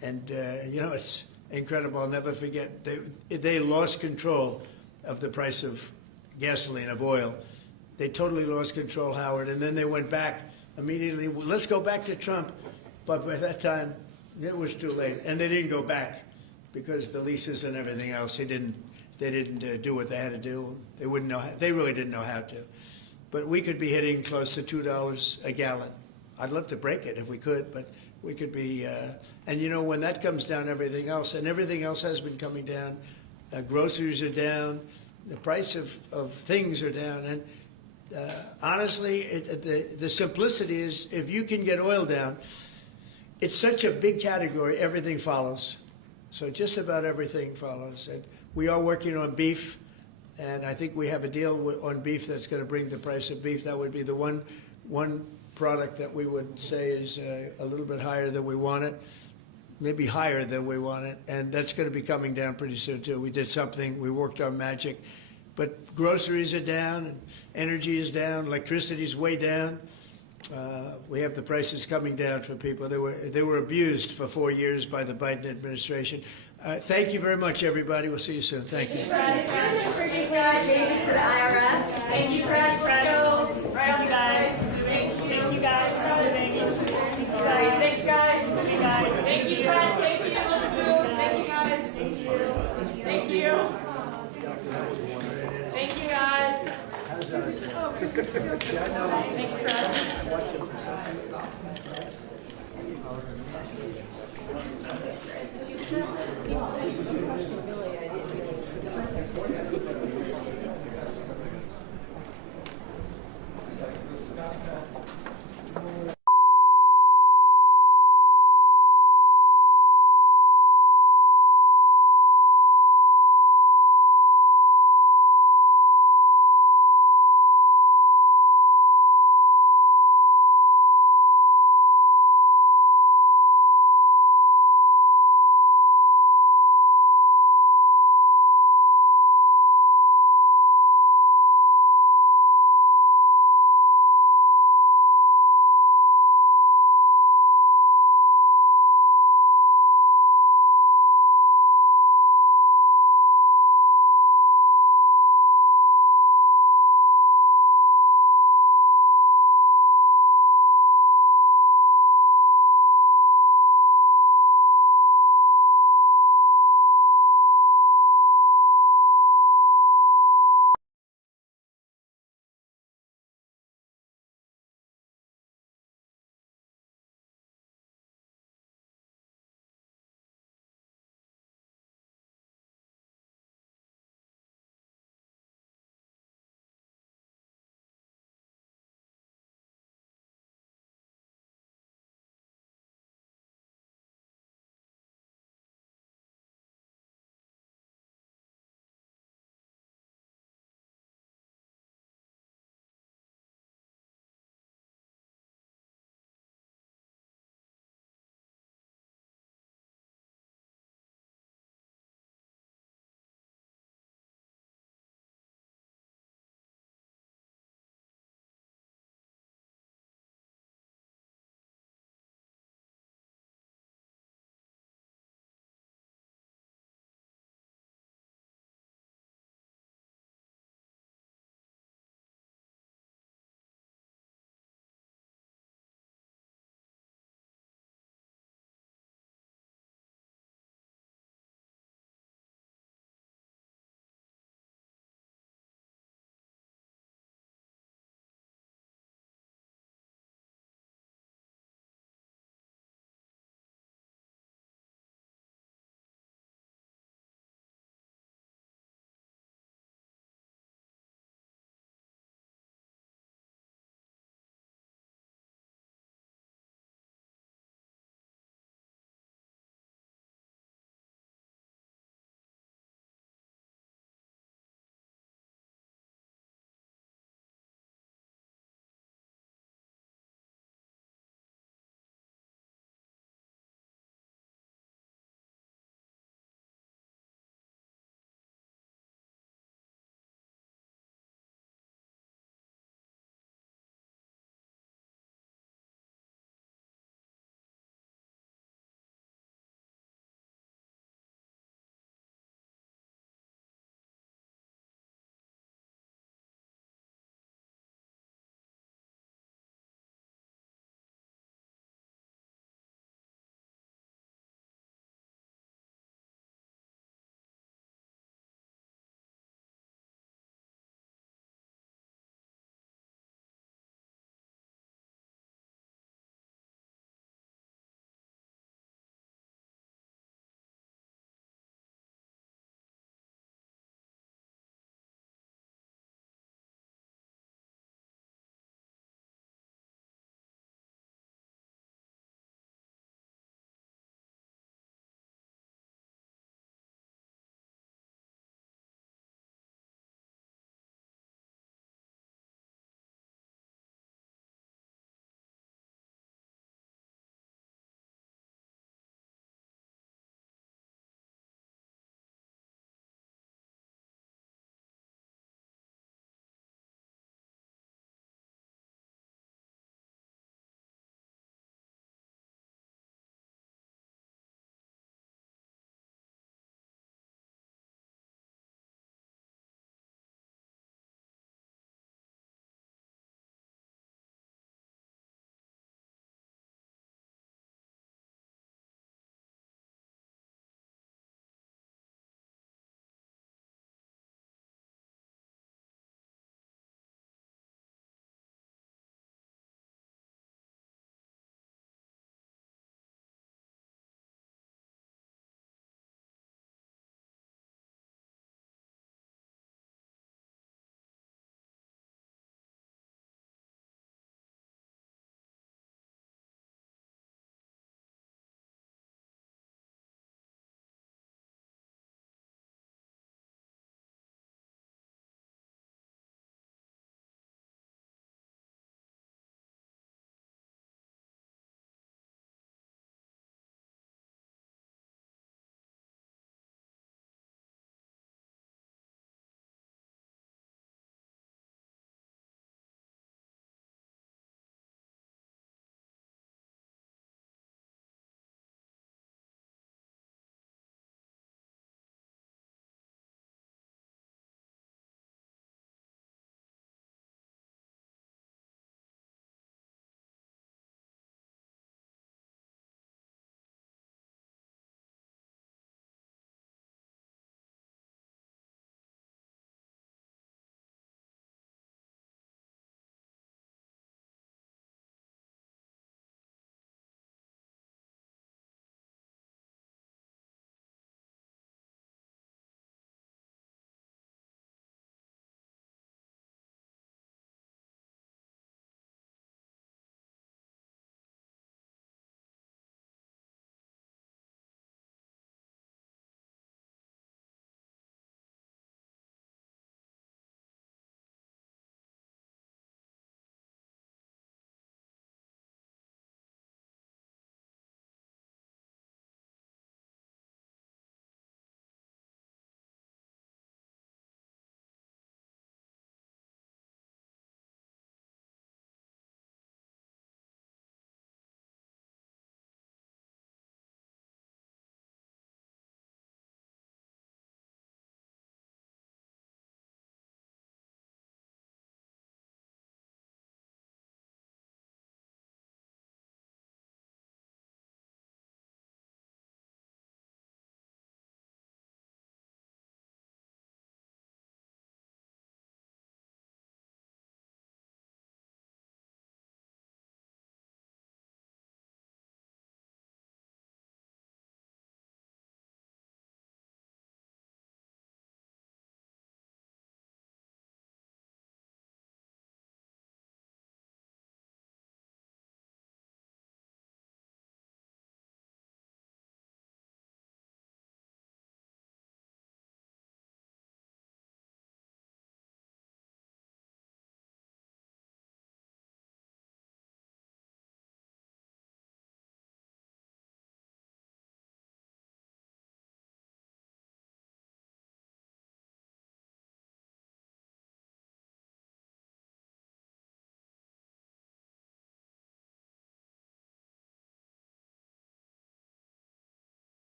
it's incredible. I'll never forget. They lost control of the price of gasoline, of oil. They totally lost control, Howard, and then they went back immediately. Well, let's go back to Trump. But by that time, it was too late, and they didn't go back. Because the leases and everything else, they didn't do what they had to do. They wouldn't know. They really didn't know how to. But we could be hitting close to $2 a gallon. I'd love to break it if we could, but we could be. And when that comes down, everything else has been coming down. Groceries are down. The price of things are down. And honestly, the simplicity is if you can get oil down, it's such a big category. Everything follows. So just about everything follows. And we are working on beef, and I think we have a deal on beef that's going to bring the price of beef. That would be the one product that we would say is a little bit higher than we want it, maybe higher than we want it, and that's going to be coming down pretty soon too. We did something. We worked our magic. But groceries are down, and energy is down, electricity is way down. We have the prices coming down for people. They were abused for 4 years by the Biden administration. Thank you very much, everybody. We'll see you soon. Thank you. Changes to the IRS. Thank you, press. Right on, guys. Thank you, guys, for moving. Thanks, guys. Thank you, press. Thank you. Thank you, guys. Thank you. Thank you. Thank you, guys. Thanks, press.